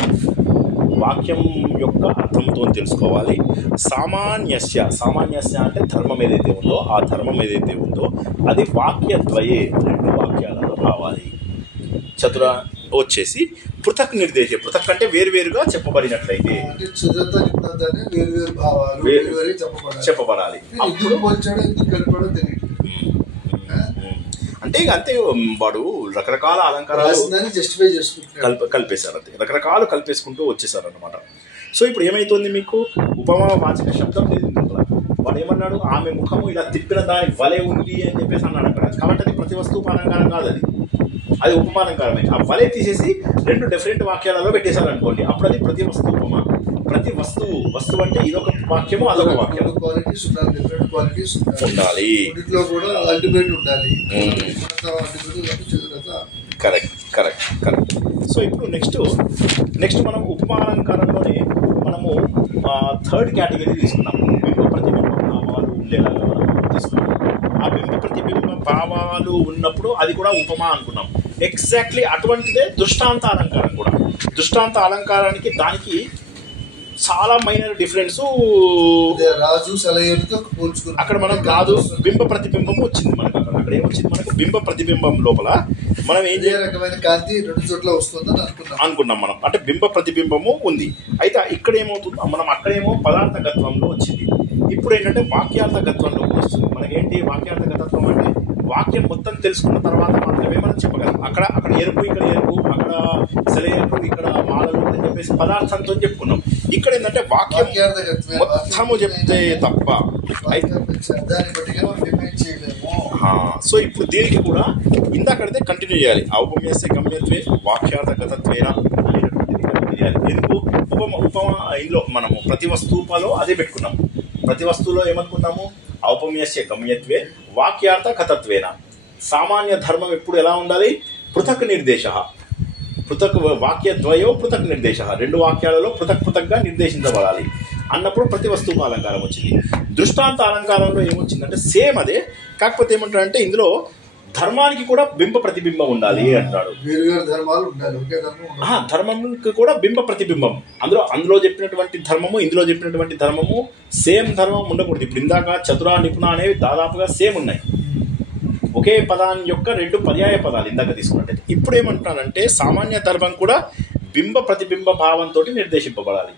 వాక్యం యొక్క అర్థంతో తెలుసుకోవాలి. సామాన్యస్య అంటే ధర్మం ఏదైతే ఉందో, ఆ ధర్మం ఏదైతే ఉందో అది వాక్యద్వయే 2 వాక్యాలలో రావాలి. చతుర వచ్చేసి పృథక్ నిర్దేశ, పృథక్ అంటే వేరువేరుగా చెప్పబడినట్లయితే చెప్పబడాలి. అంటే అంటే ఇక అంతే వాడు రకరకాల అలంకారాలు జస్టిఫై చేసుకుంటారు, కలిపేశారు, అంతే రకరకాలు కలిపేసుకుంటూ వచ్చేసారు అనమాట. సో ఇప్పుడు ఏమైతుంది, మీకు ఉపమా వాచక శబ్దం లేదు అక్కడ. వాడు ఏమన్నాడు, ఆమె ముఖము ఇలా తిప్పిన దాని వలె ఉంది అని చెప్పేసి అన్నాడు అక్కడ. కాబట్టి అది ప్రతి వస్తువు అలంకారం కాదు, అది ఉపమానంకారమే. ఆ వలె తీసేసి 2 డిఫరెంట్ వాక్యాలలో పెట్టేశారు అనుకోండి, అప్పుడు అది ప్రతి వస్తువు ఉపమా. ప్రతి వస్తువు అంటే ఇదొక వాక్యము అదొక వాక్యం ఉండాలి. కరెక్ట్. సో ఇప్పుడు నెక్స్ట్ మనం ఉపమాలంకారంలోనే మనము 3rd కేటగిరీ తీసుకున్నాం. బింబ ప్రతిబింబ భావాలు ఉండేలాగా మనం తీసుకున్నాం. ఆ బింబ ప్రతిబింబ భావాలు ఉన్నప్పుడు అది కూడా ఉపమా అనుకున్నాం. ఎగ్జాక్ట్లీ అటువంటిదే దృష్టాంత అలంకారం కూడా. దృష్టాంత అలంకారానికి దానికి చాలా మైనర్ డిఫరెన్స్. రాజు సలహేతో పోల్చుకున్నాం. అక్కడ మనం రాజు బింబ ప్రతిబింబం వచ్చింది మనకు. అక్కడ ఏమొచ్చింది మనకు, బింబ ప్రతిబింబం లోపల మనం ఏం రకమైన కాంతి 2 చోట్ల వస్తుందని అనుకున్నాం మనం. అంటే బింబ ప్రతిబింబము ఉంది. అయితే ఇక్కడ ఏమవుతుంది, మనం అక్కడేమో పదార్థగత్వంలో వచ్చింది. ఇప్పుడు ఏంటంటే వాక్యార్థగత్వంలోకి వస్తుంది. మనకేంటి వాక్యార్థగతత్వం అంటే వాక్యం మొత్తం తెలుసుకున్న తర్వాత మాత్రమే మనం చెప్పగలం. అక్కడ ఎరుపు, ఇక్కడ ఎరుపు, అక్కడ సెలయేరు, ఇక్కడ మాలలు అని చెప్పేసి పదార్థంతో చెప్పుకున్నాం. ఇక్కడ ఏంటంటే వాక్యం మొత్తము చెప్తే తప్ప. సో ఇప్పుడు దీనికి కూడా ఇందాకడితే కంటిన్యూ చేయాలి. ఔపమ్యస్య గమ్యత్వే వాక్యార్థగతత్వేన అనేటటువంటిది కంటిన్యూ చేయాలి. ఎందుకు ఉపమా ఇందులో మనము ప్రతి వస్తువులో అదే పెట్టుకున్నాము. ప్రతి వస్తువులో ఏమనుకున్నాము, ఔపమ్యస్య గమ్యత్వే వాక్యార్థ కథత్వేన. సామాన్య ధర్మం ఎప్పుడు ఎలా ఉండాలి, పృథక్ నిర్దేశ, పృథక్ వాక్యద్వయో పృథక్ నిర్దేశ, 2 వాక్యాలలో పృథక్గా నిర్దేశించబడాలి అన్నప్పుడు ప్రతి వస్తువు అలంకారం వచ్చింది. దృష్టాంత అలంకారంలో ఏమొచ్చిందంటే సేమ్ అదే, కాకపోతే ఏమంటారంటే ఇందులో ధర్మానికి కూడా బింబ ప్రతిబింబం ఉండాలి అంటాడు. ధర్మంకి కూడా బింబ ప్రతిబింబం. అందులో చెప్పినటువంటి ధర్మము, ఇందులో చెప్పినటువంటి ధర్మము సేమ్ ధర్మం ఉండకూడదు. ఇప్పుడు ఇందాక చతుర నిపుణ అనేవి దాదాపుగా సేమ్ ఉన్నాయి. ఒకే పదాన్ని యొక్క 2 పర్యాయ పదాలు ఇందాక తీసుకున్నట్టయితే. ఇప్పుడు ఏమంటున్నానంటే సామాన్య ధర్మం కూడా బింబ ప్రతిబింబ భావంతో నిర్దేశింపబడాలి.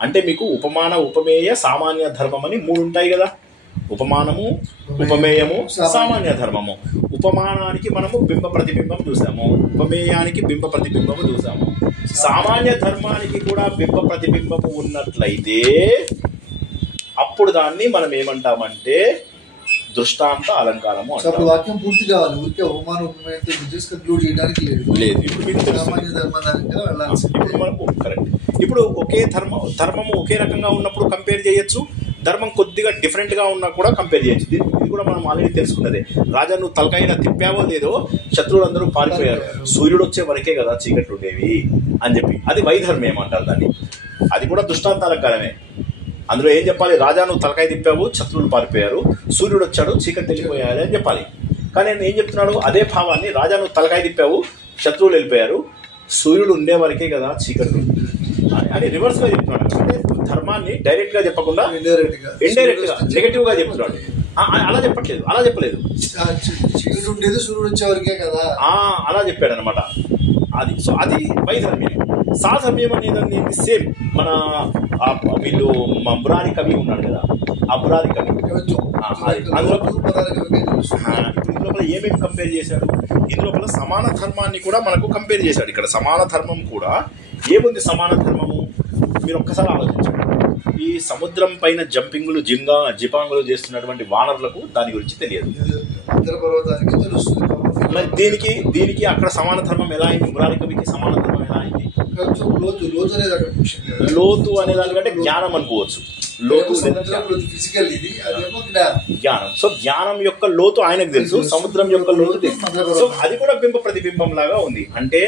అంటే మీకు ఉపమాన, ఉపమేయ, సామాన్య ధర్మం అని 3 ఉంటాయి కదా. ఉపమానము, ఉపమేయము, సామాన్య ధర్మము. ఉపమానానికి మనము బింబ ప్రతిబింబం చూసాము, ఉపమేయానికి బింబ ప్రతిబింబము చూసాము. సామాన్య ధర్మానికి కూడా బింబ ప్రతిబింబము ఉన్నట్లయితే అప్పుడు దాన్ని మనం ఏమంటామంటే దృష్టాంత అలంకారము అంటారు. వాక్యం పూర్తి కావాలి, ఊరికే ఉపమాన ఉపమేయంతో కంక్లూడ్ చేయడానికి లేదు. ఇప్పుడు మీకు కరెక్ట్. ఇప్పుడు ఒకే ధర్మము ఒకే రకంగా ఉన్నప్పుడు కంపేర్ చేయొచ్చు, ధర్మం కొద్దిగా డిఫరెంట్గా ఉన్నా కూడా కంపేర్ చేయొచ్చు. ఇది కూడా మనం ఆల్రెడీ తెలుసుకున్నదే. రాజా నువ్వు తలకాయిలా తిప్పావో లేదో శత్రువులందరూ పారిపోయారు, సూర్యుడు వచ్చే వరకే కదా చీకట్లు ఉండేవి అని చెప్పి. అది వైధర్మం అంటారు దాన్ని. అది కూడా దృష్టాంత అలంకారమే. అందులో ఏం చెప్పాలి, రాజా నువ్వు తలకాయ తిప్పావు, శత్రువులు పారిపోయారు, సూర్యుడు వచ్చాడు, చీకటి వెళ్ళిపోయాలి అని చెప్పాలి. కానీ నేను ఏం చెప్తున్నాడు, అదే భావాన్ని రాజా నువ్వు తలకాయ తిప్పావు, శత్రువులు వెళ్ళిపోయారు, సూర్యుడు ఉండే వరకే కదా చీకటి అని రివర్స్గా చెప్తున్నాడు. అంటే ధర్మాన్ని డైరెక్ట్గా చెప్పకుండా ఇండైరెక్ట్గా నెగటివ్గా చెప్తున్నాడు. అలా చెప్పలేదు. చీకటి ఉండేది సూర్యుడు వచ్చే వరకే కదా అలా చెప్పాడు అనమాట. సో అది వైధర్మ్యం. సాధర్మ్యం అనేది సేమ్. మన వీళ్ళు మురారి కవి ఉన్నాడు కదా, ఆ మురారి కవి అందులో ఇప్పుడు ఇందులోపల ఏమేమి కంపేర్ చేశాడు, ఇందులోపల సమాన ధర్మాన్ని కూడా మనకు కంపేర్ చేశాడు. ఇక్కడ సమాన ధర్మం కూడా ఏముంది, సమాన ధర్మము మీరు ఒక్కసారి ఆలోచించండి. ఈ సముద్రం పైన జంపింగ్లు జిపాంగులు చేస్తున్నటువంటి వానరులకు దాని గురించి తెలియదు. మరి దీనికి అక్కడ సమాన ధర్మం ఎలా అయింది, మురారి కవికి సమాన ధర్మం ఎలా అయింది? లోతు అనే దానికంటే జ్ఞానం అనుకోవచ్చు. లోతు జ్ఞానం. సో జ్ఞానం యొక్క లోతు ఆయనకు తెలుసు, సముద్రం యొక్క లోతు తెలుసు. సో అది కూడా బింబ ప్రతిబింబం లాగా ఉంది. అంటే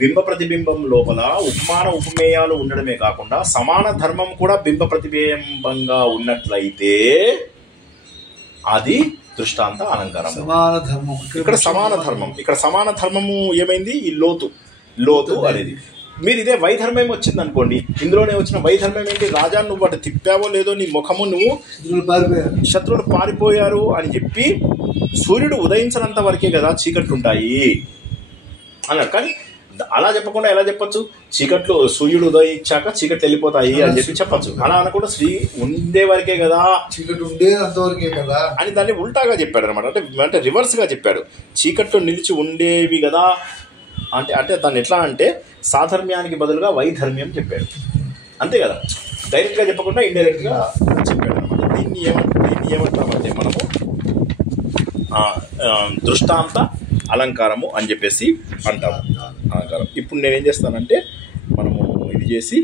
బింబ ప్రతిబింబం లోపల ఉపమాన ఉపమేయాలు ఉండడమే కాకుండా సమాన ధర్మం కూడా బింబ ప్రతిబింబంగా ఉన్నట్లయితే అది దృష్టాంత అలంకారం. ఇక్కడ సమాన ధర్మము ఏమైంది, ఈ లోతు అనేది. మీరు ఇదే వైధర్మం వచ్చింది అనుకోండి, ఇందులోనే వచ్చిన వైధర్మం ఏంటి, రాజా నువ్వు అటు తిప్పావో లేదో నీ ముఖము నువ్వు శత్రువులు పారిపోయారు అని చెప్పి సూర్యుడు ఉదయించినంత వరకే కదా చీకట్లుంటాయి అన్నాడు. కానీ అలా చెప్పకుండా ఎలా చెప్పొచ్చు, చీకట్లు సూర్యుడు ఉదయించాక చీకట్లు వెళ్ళిపోతాయి అని చెప్పొచ్చు. అలా అనకుండా శ్రీ ఉండే వరకే కదా, చీకటి ఉండే అంతవరకే కదా అని దాన్ని ఉల్టాగా చెప్పాడు అనమాట. అంటే రివర్స్గా చెప్పాడు. చీకట్లు నిలిచి ఉండేవి కదా అంటే దాన్ని ఎట్లా అంటే సాధర్మ్యానికి బదులుగా వైధర్మ్యం చెప్పాడు, అంతే కదా. డైరెక్ట్గా చెప్పకుండా ఇండైరెక్ట్గా చెప్పాడు అనమాట. దీన్ని ఏమంటామంటే మనము దృష్టాంత అలంకారము అని చెప్పేసి అంటాము. అలంకారం. ఇప్పుడు నేనేం చేస్తానంటే మనము ఇది చేసి